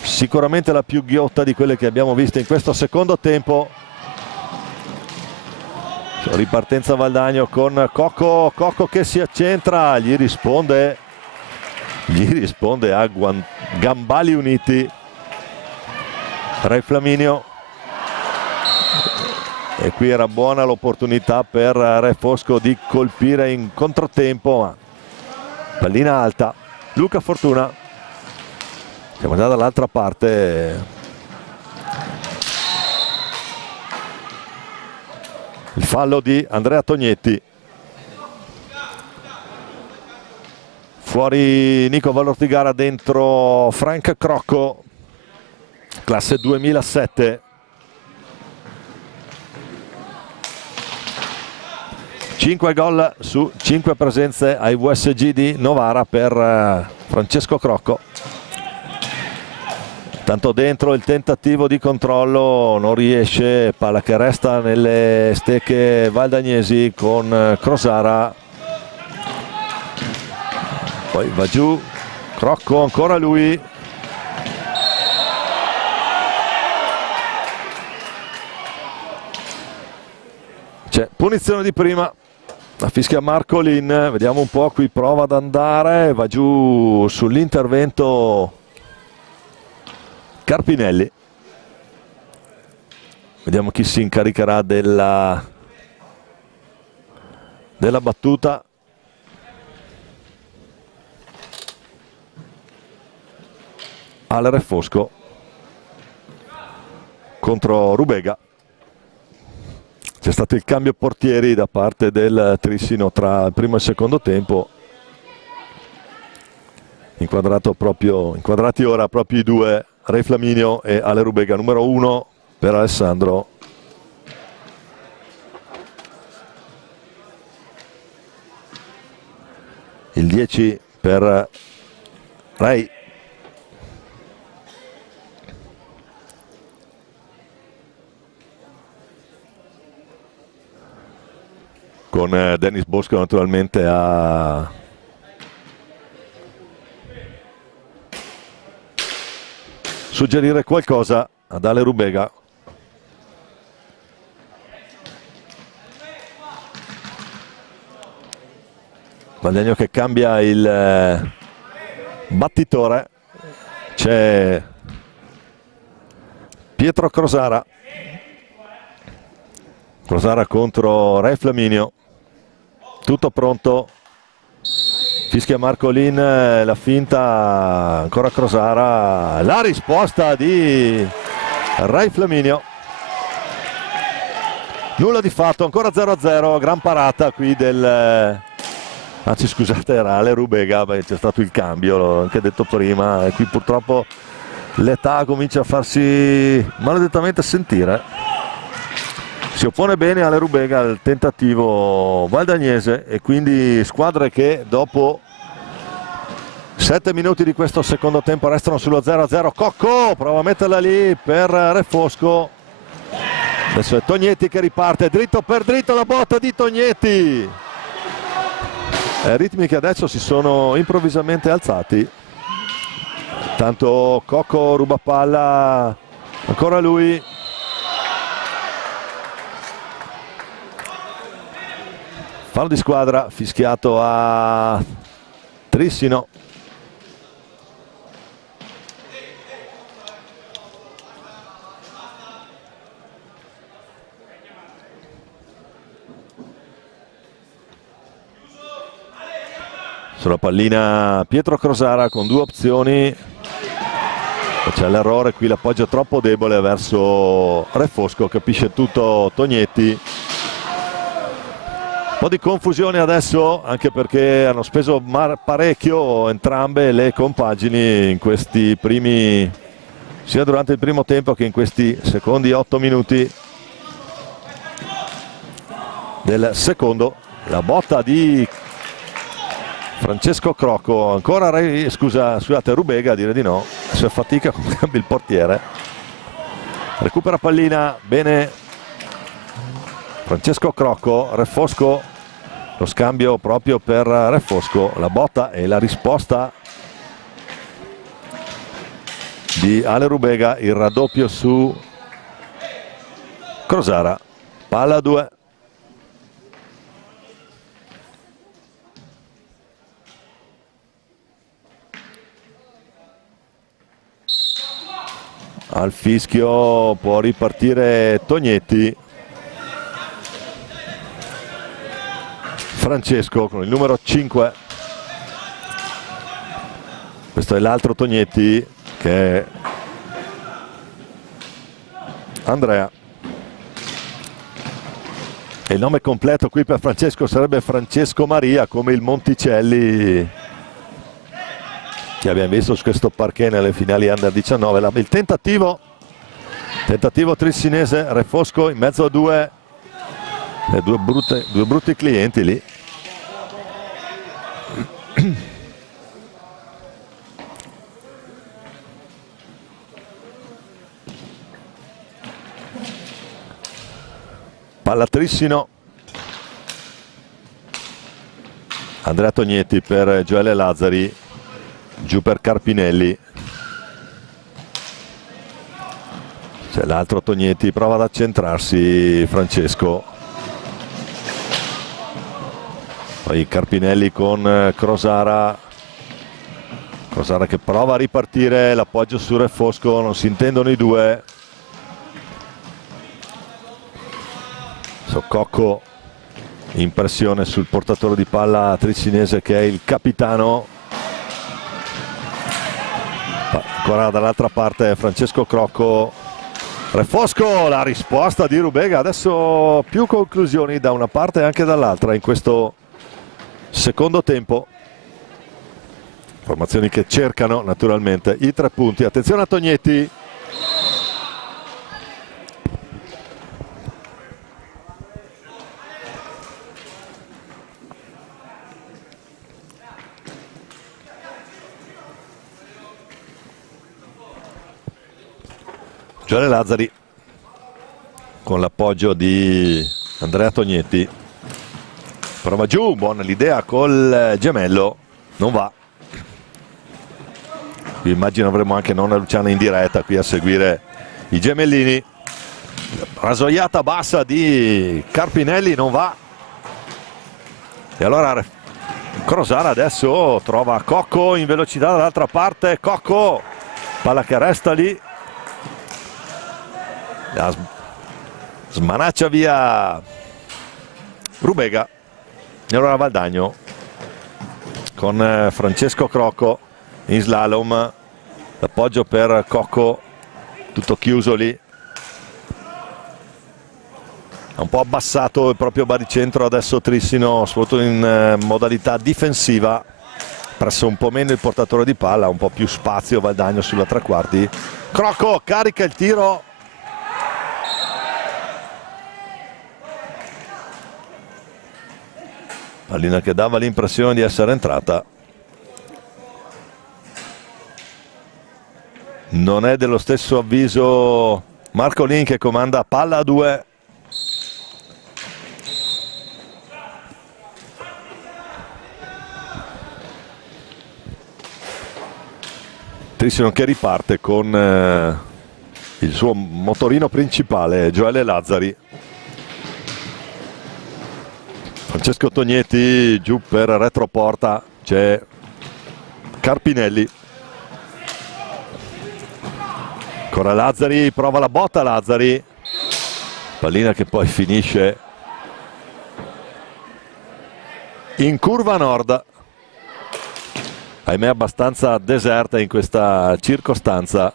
Sicuramente la più ghiotta di quelle che abbiamo visto in questo secondo tempo. Ripartenza Valdagno con Cocco che si accentra, gli risponde a gambali uniti Re Flaminio, e qui era buona l'opportunità per Re Fosco di colpire in controtempo, ma pallina alta. Luca Fortuna. Siamo già dall'altra parte. Il fallo di Andrea Tognetti. Fuori Nico Valortigara, dentro Frank Crocco, classe 2007. 5 gol su 5 presenze ai VSG di Novara per Francesco Crocco. Tanto dentro il tentativo di controllo non riesce, palla che resta nelle stecche valdagnesi con Crosara. Poi va giù Crocco, ancora lui. C'è punizione di prima, la fischia Marcolin, vediamo un po', qui prova ad andare, va giù sull'intervento Carpinelli. Vediamo chi si incaricherà della battuta. Ale Refosco contro Rubega. C'è stato il cambio portieri da parte del Trissino tra il primo e il secondo tempo. Inquadrati ora proprio i due, Re Flaminio e Ale Rubega. Numero 1 per Alessandro. Il 10 per Rai. Con Dennis Bosco naturalmente a suggerire qualcosa ad Ale Rubega. Guadagno che cambia il battitore, c'è Pietro Crosara contro Ray Flaminio, tutto pronto, fischia Marcolin, la finta, ancora Crosara, la risposta di Ray Flaminio, nulla di fatto, ancora 0-0, gran parata qui del... Anzi scusate, era Ale Rubega, c'è stato il cambio, l'ho anche detto prima, e qui purtroppo l'età comincia a farsi maledettamente sentire. Si oppone bene Ale Rubega al tentativo valdagnese e quindi squadre che dopo 7 minuti di questo secondo tempo restano sullo 0-0. Cocco prova a metterla lì per Refosco. Adesso è Tognetti che riparte, dritto per dritto la botta di Tognetti. Ritmi che adesso si sono improvvisamente alzati. Tanto Cocco ruba palla, ancora lui. Fallo di squadra fischiato a Trissino. Sulla pallina Pietro Crosara con due opzioni, c'è l'errore qui, l'appoggio troppo debole verso Refosco, capisce tutto Tognetti. Un po' di confusione adesso, anche perché hanno speso parecchio entrambe le compagini in questi primi, sia durante il primo tempo che in questi secondi 8 minuti del secondo. La botta di Francesco Crocco, ancora scusate, Rubega a dire di no, se fatica come cambia il portiere, recupera pallina, bene Francesco Crocco, Refosco, lo scambio proprio per Refosco, la botta e la risposta di Ale Rubega, il raddoppio su Crosara, palla a 2. Al fischio può ripartire Tognetti. Francesco con il numero 5. Questo è l'altro Tognetti che è Andrea. E il nome completo qui per Francesco sarebbe Francesco Maria, come il Monticelli che abbiamo visto su questo parquet nelle finali Under 19. Il tentativo trissinese, Refosco in mezzo a due brutti clienti lì. Palla Trissino, Andrea Tognetti per Gioele Lazzari, giù per Carpinelli, c'è l'altro Tognetti, prova ad accentrarsi Francesco, poi Carpinelli con Crosara che prova a ripartire, l'appoggio su Refosco, non si intendono i due. Cocco in pressione sul portatore di palla tricinese che è il capitano. Ancora dall'altra parte Francesco Crocco, Refosco, la risposta di Rubega. Adesso più conclusioni da una parte e anche dall'altra in questo secondo tempo. Formazioni che cercano naturalmente i 3 punti. Attenzione a Tognetti. Gioele Lazzari con l'appoggio di Andrea Tognetti, prova giù, buona l'idea col gemello, non va. Qui immagino avremo anche nonna Luciana in diretta qui a seguire i gemellini. Rasoiata bassa di Carpinelli, non va. E allora Crosara adesso trova Cocco in velocità dall'altra parte. Cocco, palla che resta lì, la smanaccia via Rubega. E allora Valdagno con Francesco Crocco in slalom, l'appoggio per Cocco, tutto chiuso lì. Ha un po' abbassato il proprio baricentro adesso Trissino, soprattutto in modalità difensiva, presso un po' meno il portatore di palla, un po' più spazio Valdagno sulla tre quarti. Crocco carica il tiro, pallina che dava l'impressione di essere entrata. Non è dello stesso avviso Marcolin, che comanda palla a 2. Trissino che riparte con il suo motorino principale, Gioele Lazzari. Francesco Tognetti giù per retroporta, c'è Carpinelli. Ancora Lazzari, prova la botta Lazzari, pallina che poi finisce in curva nord, ahimè abbastanza deserta in questa circostanza,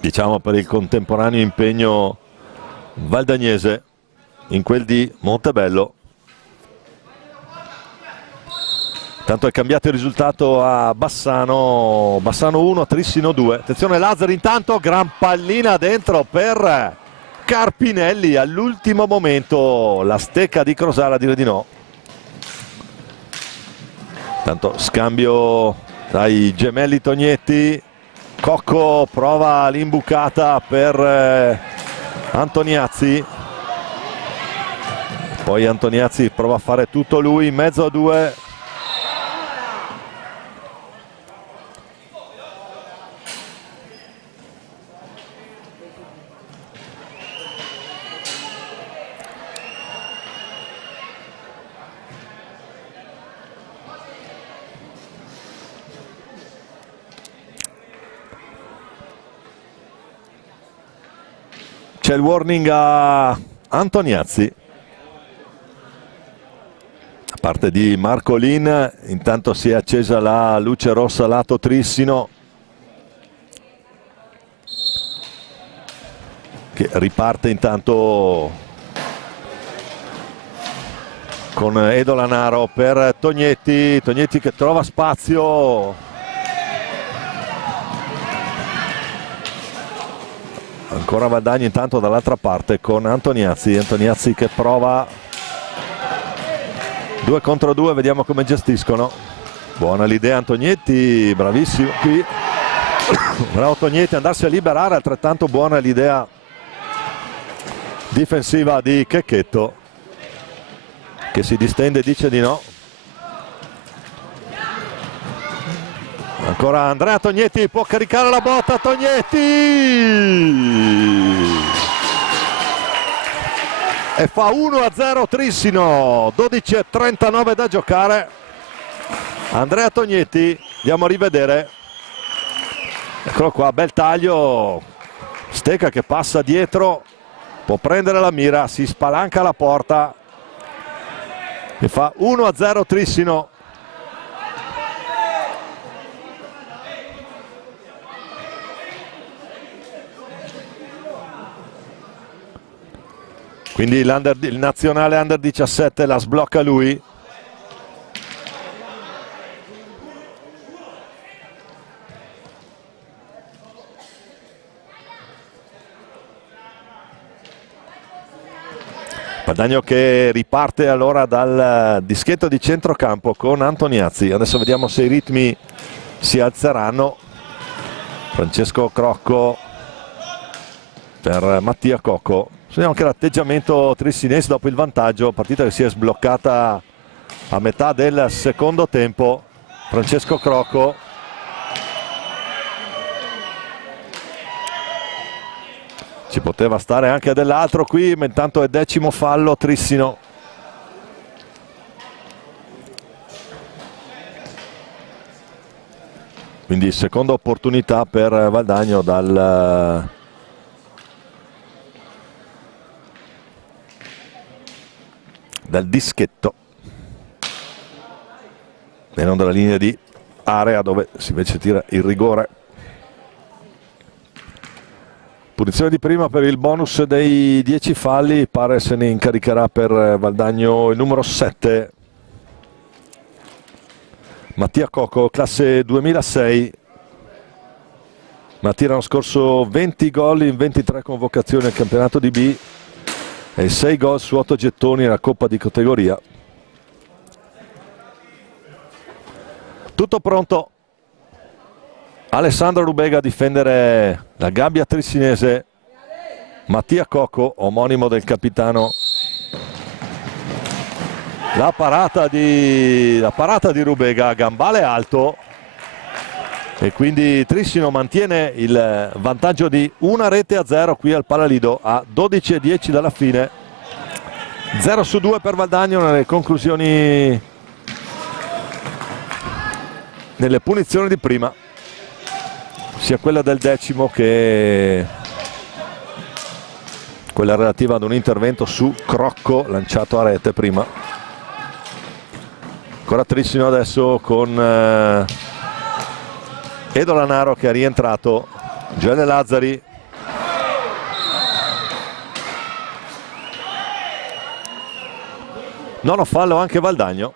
diciamo, per il contemporaneo impegno valdagnese in quel di Montebello. Tanto è cambiato il risultato a Bassano, Bassano 1, Trissino 2. Attenzione Lazzari intanto, gran pallina dentro per Carpinelli, all'ultimo momento la stecca di Crosara a dire di no. Tanto scambio dai gemelli Tognetti, Cocco prova l'imbucata per Antoniazzi, poi Antoniazzi prova a fare tutto lui in mezzo a 2. C'è il warning a Antoniazzi da parte di Marcolin. Intanto si è accesa la luce rossa lato Trissino, che riparte intanto con Edo Lanaro per Tognetti. Tognetti che trova spazio, ancora Valdagno intanto dall'altra parte con Antoniazzi. Antoniazzi che prova 2 contro 2, vediamo come gestiscono. Buona l'idea Antoniazzi, bravissimo qui, bravo Tognetti, andarsi a liberare. Altrettanto buona l'idea difensiva di Checchetto, che si distende e dice di no. Ancora Andrea Tognetti, può caricare la botta Tognetti e fa 1-0 Trissino, 12:39 da giocare. Andrea Tognetti, andiamo a rivedere, eccolo qua, bel taglio, Stecca che passa dietro, può prendere la mira, si spalanca la porta e fa 1-0 Trissino. Quindi il nazionale under 17 la sblocca lui. Valdagno che riparte allora dal dischetto di centrocampo con Antoniazzi. Adesso vediamo se i ritmi si alzeranno. Francesco Crocco per Mattia Cocco. Vediamo anche l'atteggiamento trissinese dopo il vantaggio, partita che si è sbloccata a metà del secondo tempo. Francesco Crocco, ci poteva stare anche dell'altro qui, ma intanto è 10° fallo Trissino. quindi seconda opportunità per Valdagno dal dischetto e non dalla linea di area dove si invece tira il rigore. Punizione di prima per il bonus dei 10 falli, pare se ne incaricherà per Valdagno il numero 7, Mattia Cocco, classe 2006. Mattia l'anno scorso 20 gol in 23 convocazioni al campionato di B e 6 gol su 8 gettoni nella Coppa di categoria. Tutto pronto. Alessandro Rubega a difendere la gabbia trissinese. Mattia Cocco, omonimo del capitano. La parata di Rubega, gambale alto, e quindi Trissino mantiene il vantaggio di 1-0 qui al Palalido a 12:10 dalla fine. 0-2 per Valdagno nelle conclusioni, nelle punizioni di prima, sia quella del decimo che quella relativa ad un intervento su Crocco lanciato a rete prima. Ancora Trissino adesso con Edo Lanaro che è rientrato, Gioele Lazzari, nono fallo anche Valdagno.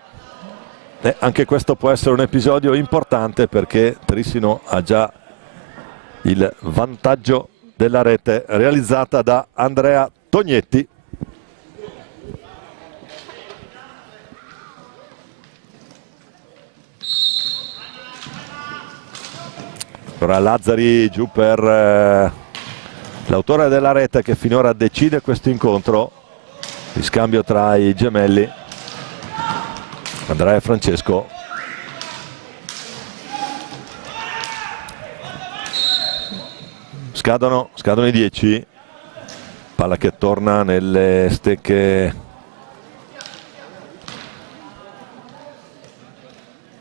Anche questo può essere un episodio importante perché Trissino ha già il vantaggio della rete realizzata da Andrea Tognetti. Ora Lazzari giù per l'autore della rete che finora decide questo incontro, di scambio tra i gemelli Andrea e Francesco. Scadono i 10, palla che torna nelle stecche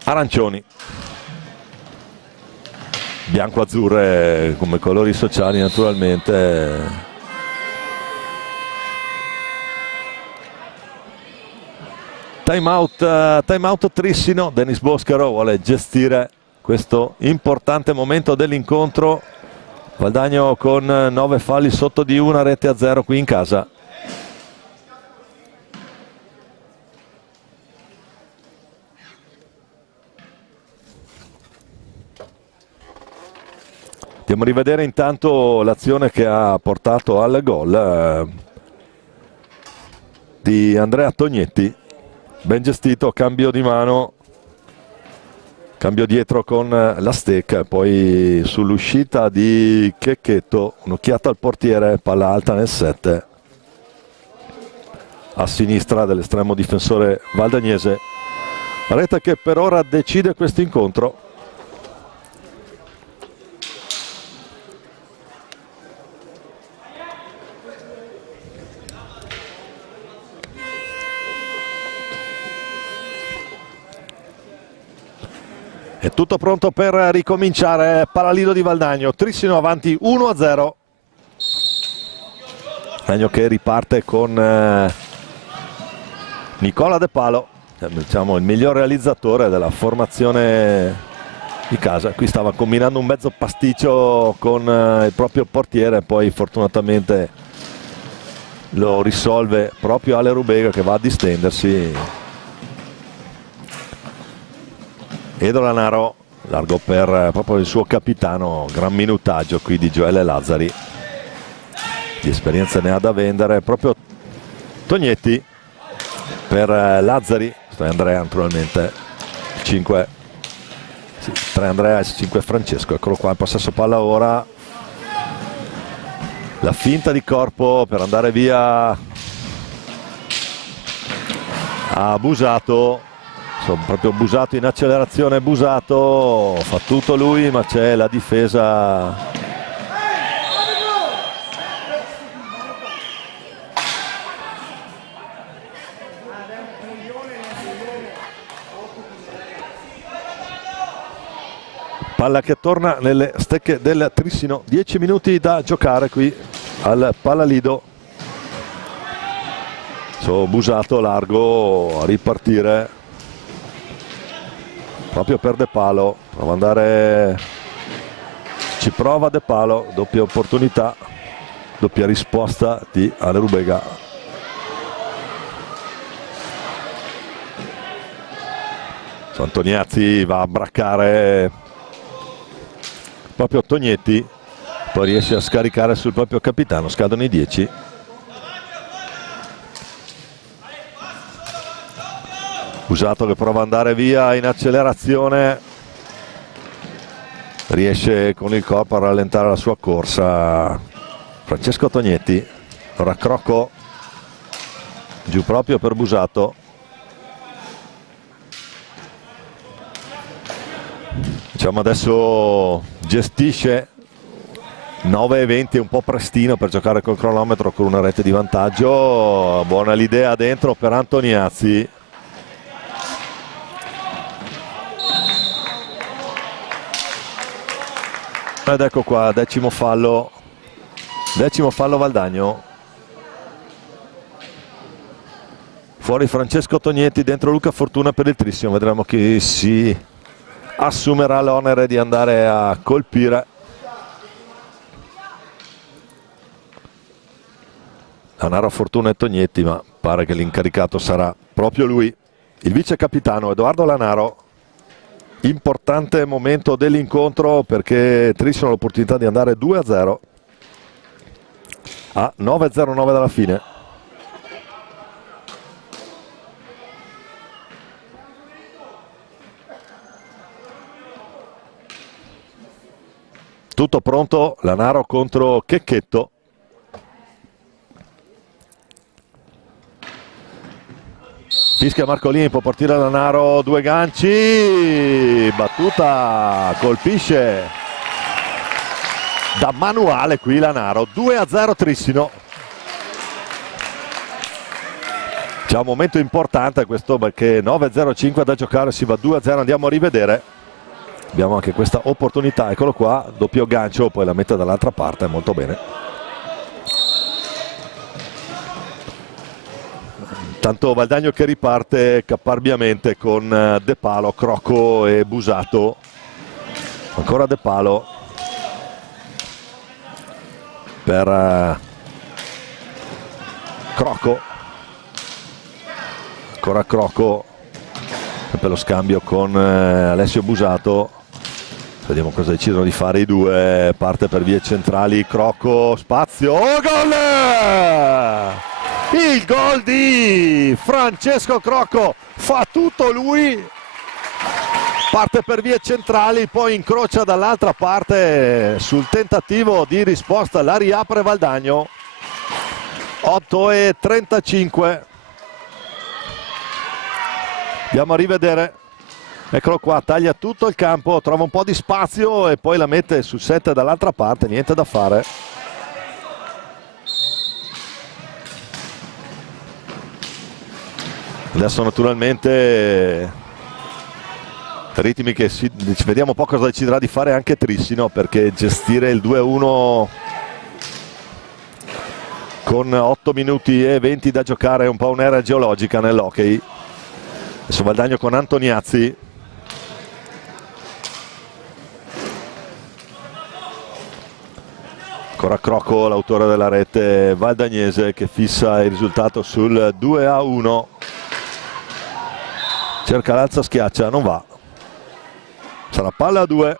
arancioni, bianco-azzurre come colori sociali naturalmente. Time out Trissino. Denis Boscaro vuole gestire questo importante momento dell'incontro. Valdagno con 9 falli sotto di 1-0 qui in casa. Andiamo a rivedere intanto l'azione che ha portato al gol di Andrea Tognetti. Ben gestito, cambio di mano, cambio dietro con la stecca, poi sull'uscita di Checchetto un'occhiata al portiere, palla alta nel 7 a sinistra dell'estremo difensore valdagnese. Rete che per ora decide questo incontro. È tutto pronto per ricominciare. Palalido di Valdagno, Trissino avanti 1-0. Valdagno che riparte con Nicola De Palo, diciamo il miglior realizzatore della formazione di casa. Qui stava combinando un mezzo pasticcio con il proprio portiere, poi fortunatamente lo risolve proprio Ale Rubega che va a distendersi. Edo Lanaro, largo per proprio il suo capitano, gran minutaggio qui di Gioele Lazzari, di esperienza ne ha da vendere. Proprio Tognetti per Lazzari, 3 Andrea naturalmente, 5, sì, 3 Andrea e 5 Francesco. Eccolo qua, il possesso palla ora, la finta di corpo per andare via a Busato. Insomma, proprio Busato in accelerazione, Busato fa tutto lui, ma c'è la difesa Palla che torna nelle stecche del Trissino, 10 minuti da giocare qui al Palalido. Busato largo a ripartire proprio per De Palo, prova ad andare, ci prova De Palo, doppia opportunità, doppia risposta di Ale Rubega. Antoniazzi va a braccare proprio Tognetti, poi riesce a scaricare sul proprio capitano, scadono i 10. Busato che prova ad andare via in accelerazione, riesce con il corpo a rallentare la sua corsa Francesco Tognetti. Ora Crocco giù proprio per Busato. Diciamo adesso gestisce 9:20, un po' prestino per giocare col cronometro con una rete di vantaggio. Buona l'idea dentro per Antoniazzi. Ed ecco qua, decimo fallo Valdagno. Fuori Francesco Tognetti, dentro Luca Fortuna per il Trissino. Vedremo chi si assumerà l'onere di andare a colpire. Lanaro, Fortuna e Tognetti, ma pare che l'incaricato sarà proprio lui, il vice capitano Edoardo Lanaro. Importante momento dell'incontro perché Trissino ha l'opportunità di andare 2-0 a 9:09 dalla fine. Tutto pronto, Lanaro contro Checchetto. Fischia Marcolini, può partire Lanaro, due ganci, battuta, colpisce da manuale qui Lanaro, 2-0 Trissino. C'è un momento importante questo perché 9:05 da giocare, si va 2-0, andiamo a rivedere. Abbiamo anche questa opportunità, eccolo qua, doppio gancio, poi la mette dall'altra parte, molto bene. Tanto Valdagno che riparte caparbiamente con De Palo, Crocco e Busato. Ancora De Palo per Crocco. Ancora Crocco per lo scambio con Alessio Busato. Vediamo cosa decidono di fare i due. Parte per vie centrali Crocco, spazio, gol! Il gol di Francesco Crocco, fa tutto lui, parte per vie centrali, poi incrocia dall'altra parte sul tentativo di risposta, la riapre Valdagno. 8:35. Andiamo a rivedere, eccolo qua, taglia tutto il campo, trova un po' di spazio e poi la mette sul set dall'altra parte, niente da fare. Adesso naturalmente ritmi che vediamo un po' cosa deciderà di fare anche Trissino, perché gestire il 2-1 con 8 minuti e 20 da giocare è un po' un'era geologica nell'hockey. Adesso Valdagno con Antoniazzi. Ancora Crocco, l'autore della rete valdagnese, che fissa il risultato sul 2-1. Cerca l'alza, schiaccia, non va. Sarà palla a 2.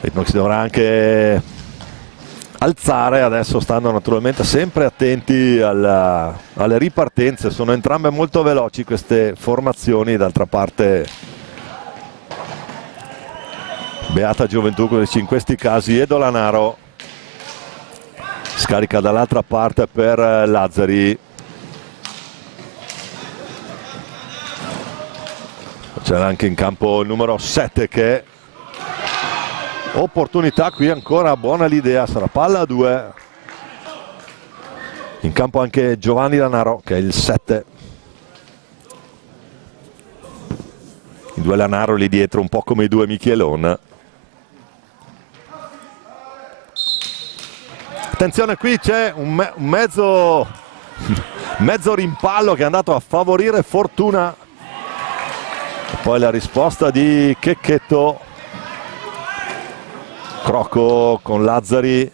Ritmo che si dovrà anche alzare. Adesso stanno naturalmente sempre attenti alle ripartenze. Sono entrambe molto veloci queste formazioni. D'altra parte beata gioventù in questi casi. Edo Lanaro scarica dall'altra parte per Lazzari. C'era anche in campo il numero 7 che opportunità qui ancora, buona l'idea, sarà palla a 2. In campo anche Giovanni Lanaro, che è il 7. I due Lanaro lì dietro, un po' come i due Michelon. Attenzione, qui c'è un mezzo rimpallo che è andato a favorire Fortuna. E poi la risposta di Checchetto. Crocco con Lazzari,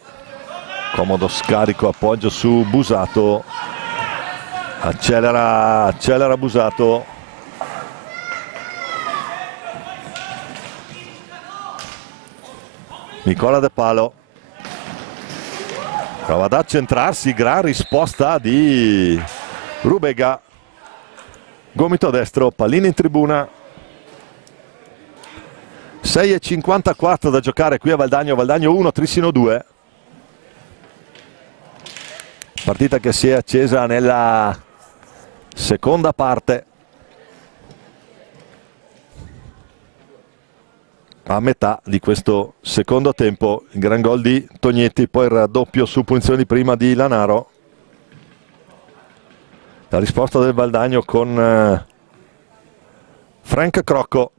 comodo scarico, appoggio su Busato, accelera Busato. Nicola De Palo prova ad accentrarsi, gran risposta di Rubega, gomito destro, pallina in tribuna. 6,54 da giocare qui a Valdagno, Valdagno 1, Trissino 2. Partita che si è accesa nella seconda parte. A metà di questo secondo tempo, il gran gol di Tognetti, poi il raddoppio su punizioni prima di Lanaro. La risposta del Valdagno con Frank Crocco,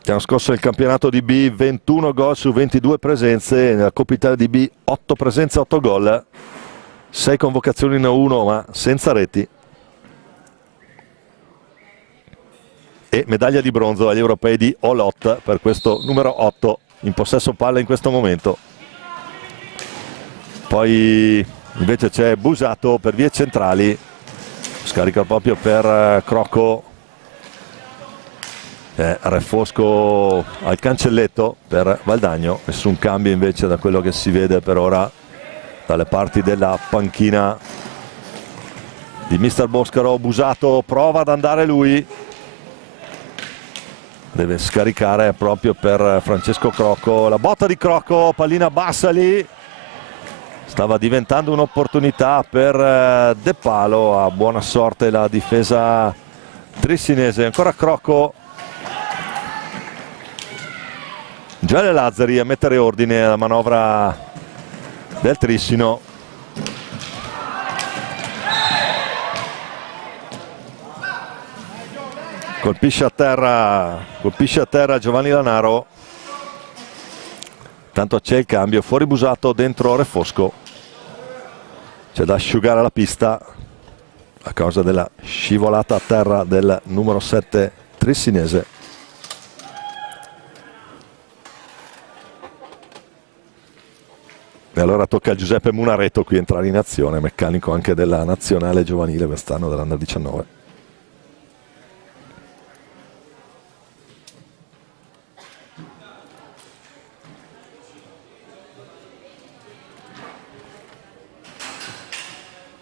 che hanno scosso il campionato di B, 21 gol su 22 presenze, nella Coppa Italia di B 8 presenze, 8 gol, 6 convocazioni in 1 ma senza reti. E medaglia di bronzo agli europei di Olot per questo numero 8 in possesso palla in questo momento. Poi invece c'è Busato per vie centrali, scarica proprio per Crocco. Refosco al cancelletto per Valdagno, nessun cambio invece da quello che si vede per ora dalle parti della panchina di mister Boscaro. Busato prova ad andare lui, deve scaricare proprio per Francesco Crocco, la botta di Crocco, pallina bassa lì, stava diventando un'opportunità per De Palo, a buona sorte la difesa trissinese. Ancora Crocco, Gioele Lazzari a mettere ordine alla manovra del Trissino. Colpisce a terra Giovanni Lanaro. Tanto c'è il cambio, fuori Busato, dentro Refosco. C'è da asciugare la pista a causa della scivolata a terra del numero 7 trissinese. E allora tocca a Giuseppe Munaretto qui entrare in azione, meccanico anche della nazionale giovanile quest'anno, dell'Under 19.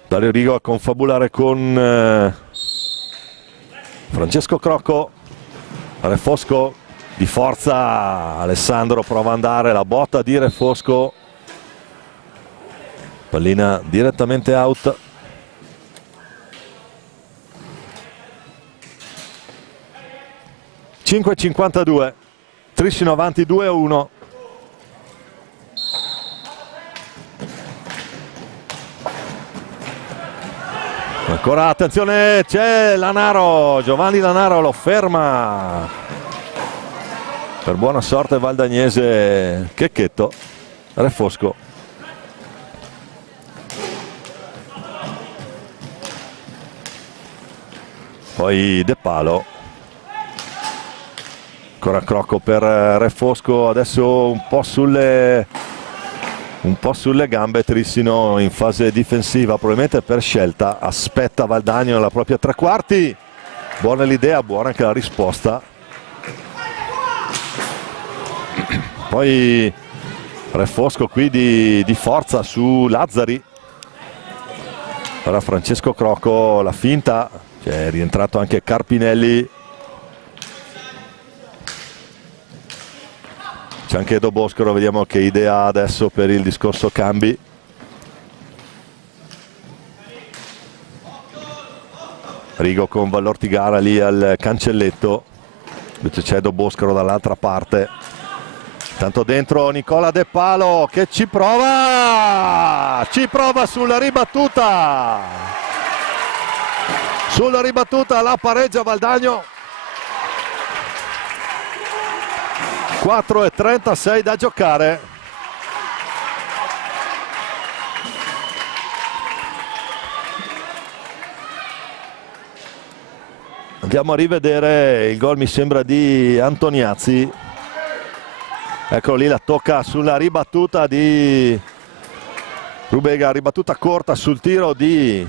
Dario Rigo a confabulare con Francesco Crocco. Refosco di forza, Alessandro prova ad andare, la botta di Refosco. Pallina direttamente out. (5:52). Trissino avanti 2-1. Ancora attenzione, c'è Lanaro, Giovanni Lanaro lo ferma. Per buona sorte valdagnese Checchetto. Refosco. Poi De Palo, ancora Crocco per Refosco, adesso un po' sulle gambe Trissino in fase difensiva, probabilmente per scelta, aspetta Valdagno nella propria tre quarti. Buona l'idea, buona anche la risposta. Poi Refosco qui di forza su Lazzari. Ora Francesco Crocco, la finta. È rientrato anche Carpinelli, c'è anche Edo Boscaro, vediamo che idea ha adesso per il discorso cambi. Rigo con Vallortigara lì al cancelletto, invece c'è Edo Boscaro dall'altra parte. Tanto dentro Nicola De Palo che ci prova sulla ribattuta, la pareggia Valdagno. 4:36 da giocare. Andiamo a rivedere il gol, mi sembra di Antoniazzi. Eccolo lì, la tocca sulla ribattuta di Rubega, ribattuta corta sul tiro di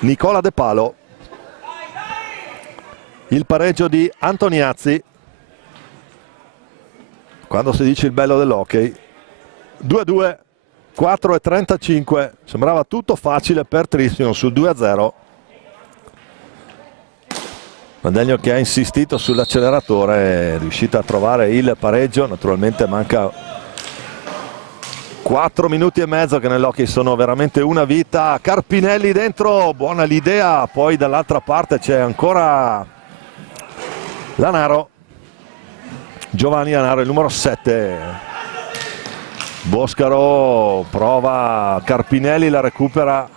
Nicola De Palo. Il pareggio di Antoniazzi. Quando si dice il bello dell'hockey. 2-2, 4:35. Sembrava tutto facile per Trissino sul 2-0. Valdagno che ha insistito sull'acceleratore, è riuscito a trovare il pareggio. Naturalmente manca 4 minuti e mezzo che nell'hockey sono veramente una vita. Carpinelli dentro, buona l'idea, poi dall'altra parte c'è ancora Lanaro, Giovanni Lanaro, il numero 7. Boscaro prova, Carpinelli la recupera,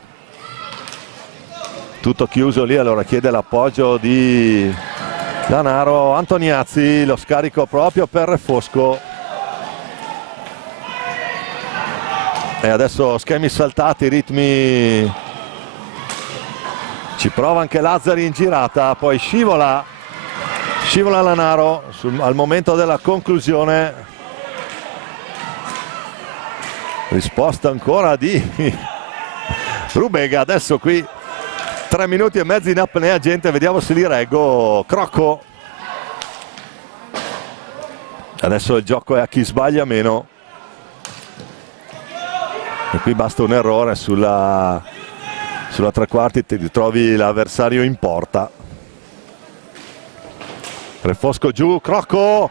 tutto chiuso lì, allora chiede l'appoggio di Lanaro. Antoniazzi, lo scarico proprio per Refosco. E adesso schemi saltati, ritmi. Ci prova anche Lazzari in girata, poi scivola Lanaro al momento della conclusione. Risposta ancora di Rubega. Adesso qui 3 minuti e mezzo in apnea, gente, vediamo se li reggo. Crocco. Adesso il gioco è a chi sbaglia meno. E qui basta un errore sulla tre quarti, ti ritrovi l'avversario in porta. Refosco giù, Crocco.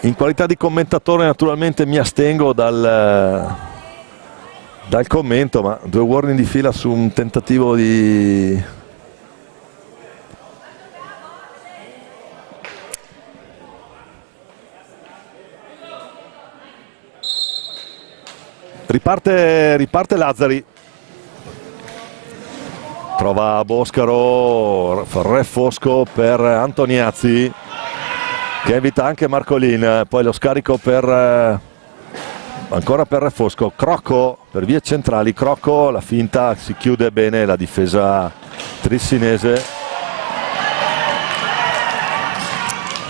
In qualità di commentatore naturalmente mi astengo dal commento, ma 2 warning di fila su un tentativo di riparte Lazzari, trova Boscaro, Refosco per Antoniazzi che evita anche Marcolin, poi lo scarico ancora per Refosco. Crocco per vie centrali, Crocco, la finta, si chiude bene la difesa trissinese.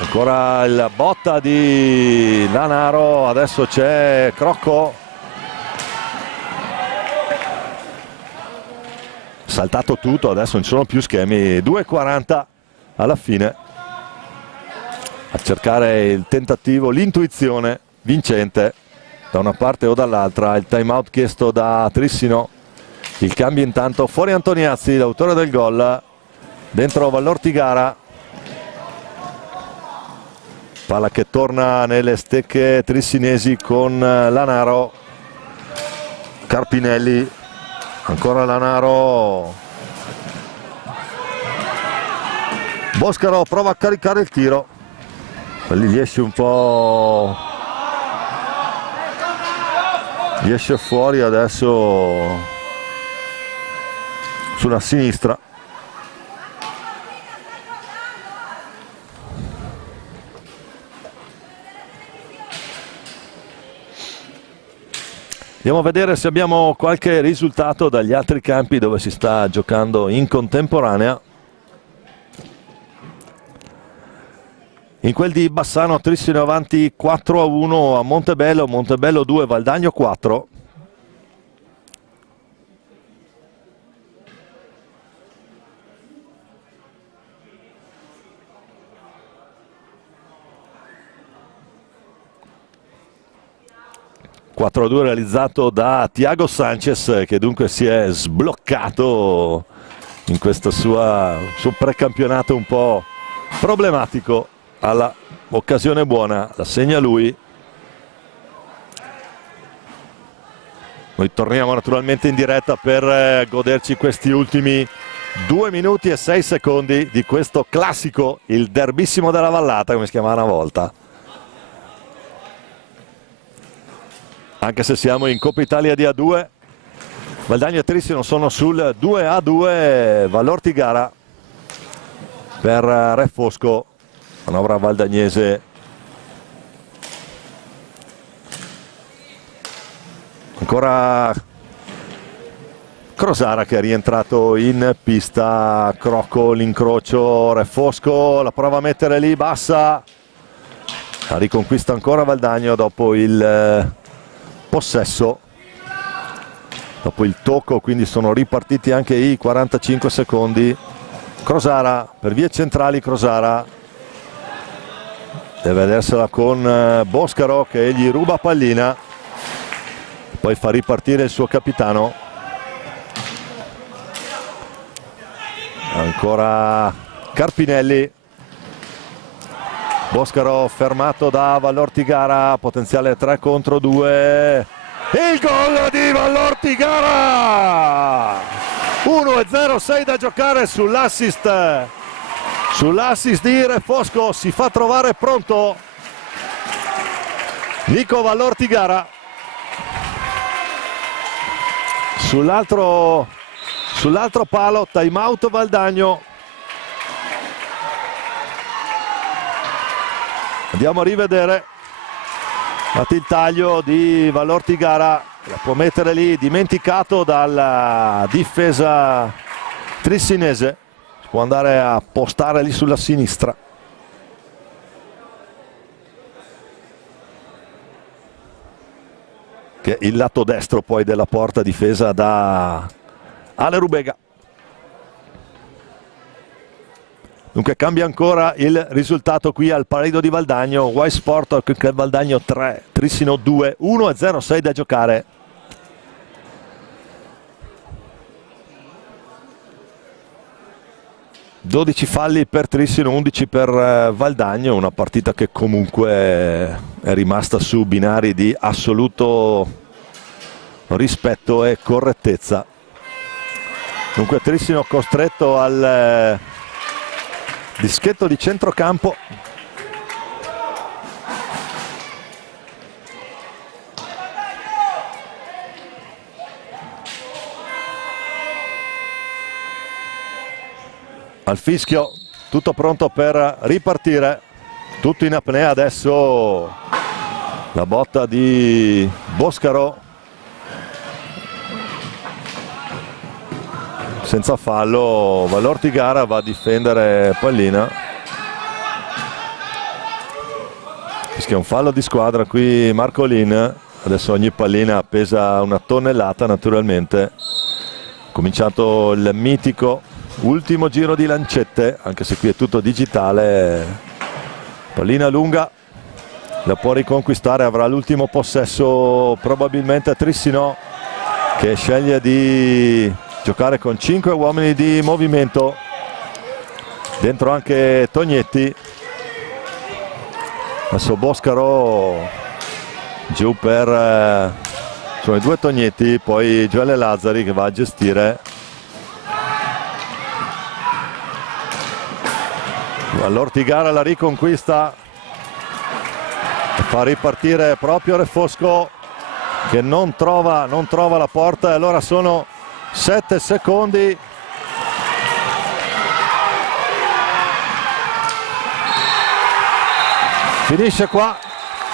Ancora la botta di Lanaro, adesso c'è Crocco, saltato tutto, adesso non ci sono più schemi. 2:40 alla fine, a cercare il tentativo, l'intuizione vincente da una parte o dall'altra. Il time out chiesto da Trissino, il cambio intanto, fuori Antoniazzi, l'autore del gol, dentro Vallortigara, palla che torna nelle stecche trissinesi con Lanaro. Carpinelli, ancora Lanaro, Boscaro prova a caricare il tiro, lì gli esce un po', gli esce fuori adesso sulla sinistra. Andiamo a vedere se abbiamo qualche risultato dagli altri campi dove si sta giocando in contemporanea. In quel di Bassano, Trissino avanti 4-1 a Montebello, Montebello 2, Valdagno 4. (4-2) realizzato da Thiago Sanchez, che dunque si è sbloccato in questo suo precampionato un po' problematico. Alla occasione buona la segna lui. Noi torniamo naturalmente in diretta per goderci questi ultimi 2 minuti e 6 secondi di questo classico, il derbissimo della Vallata, come si chiamava una volta. Anche se siamo in Coppa Italia di A2, Valdagno e Trissino sono sul 2-2, Vallortigara per Re Fosco, manovra valdagnese. Ancora Crosara che è rientrato in pista, Crocco, l'incrocio, Re Fosco, la prova a mettere lì, bassa, la riconquista ancora Valdagno dopo il possesso, dopo il tocco, quindi sono ripartiti anche i 45 secondi. Crosara per vie centrali, Crosara deve vedersela con Boscaro che gli ruba pallina, poi fa ripartire il suo capitano. Ancora Carpinelli, Boscaro fermato da Vallortigara, potenziale 3 contro 2, il gol di Vallortigara, 1-0, 6 da giocare sull'assist di Re Fosco, si fa trovare pronto Nico Vallortigara. Sull'altro palo, time out Valdagno. Andiamo a rivedere il taglio di Vallortigara, la può mettere lì, dimenticato dalla difesa trissinese, si può andare a postare lì sulla sinistra. Che è il lato destro poi della porta difesa da Ale Rubega. Dunque cambia ancora il risultato qui al Paradiso di Valdagno, Y Sport Valdagno 3, Trissino 2, 1-0, 6 da giocare. ...12 falli per Trissino, 11 per Valdagno, una partita che comunque è rimasta su binari di assoluto rispetto e correttezza. Dunque Trissino costretto al dischetto di centrocampo. Al fischio, tutto pronto per ripartire, tutto in apnea adesso, la botta di Boscaro, senza fallo, Vallortigara va a difendere pallina, fischia un fallo di squadra qui Marcolin, adesso ogni pallina pesa 1 tonnellata naturalmente, cominciato il mitico ultimo giro di lancette, anche se qui è tutto digitale. Pallina lunga, la può riconquistare, avrà l'ultimo possesso probabilmente Trissino, che sceglie di giocare con 5 uomini di movimento, dentro anche Tognetti. Adesso Boscaro giù per sono i 2 Tognetti, poi Gioele Lazzari che va a gestire. Vallortigara la riconquista, fa ripartire proprio Re Fosco che non trova la porta, e allora sono 7 secondi. Finisce qua,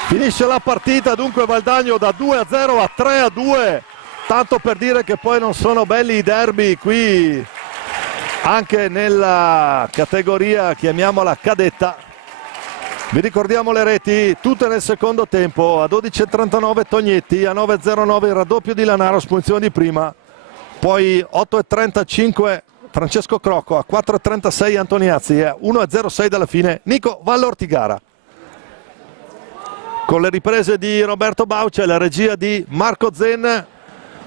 finisce la partita, dunque Valdagno da 2-0 a 3-2, tanto per dire che poi non sono belli i derby qui anche nella categoria, chiamiamola cadetta. Vi ricordiamo le reti, tutte nel secondo tempo, a 12.39 Tognetti, a 9.09 il raddoppio di Lanaro, spunzione di prima, poi 8.35 Francesco Crocco, a 4.36 Antoniazzi e a 1.06 dalla fine Nico Vallortigara. Con le riprese di Roberto Bauce e la regia di Marco Zen.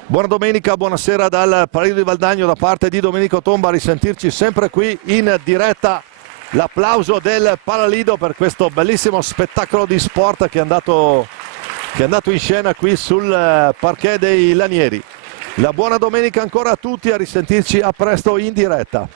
Buona domenica, buonasera dal Paradiso di Valdagno da parte di Domenico Tomba, a risentirci sempre qui in diretta. L'applauso del Palalido per questo bellissimo spettacolo di sport che è andato che è andato in scena qui sul parquet dei Lanieri. La buona domenica ancora a tutti, a risentirci a presto in diretta.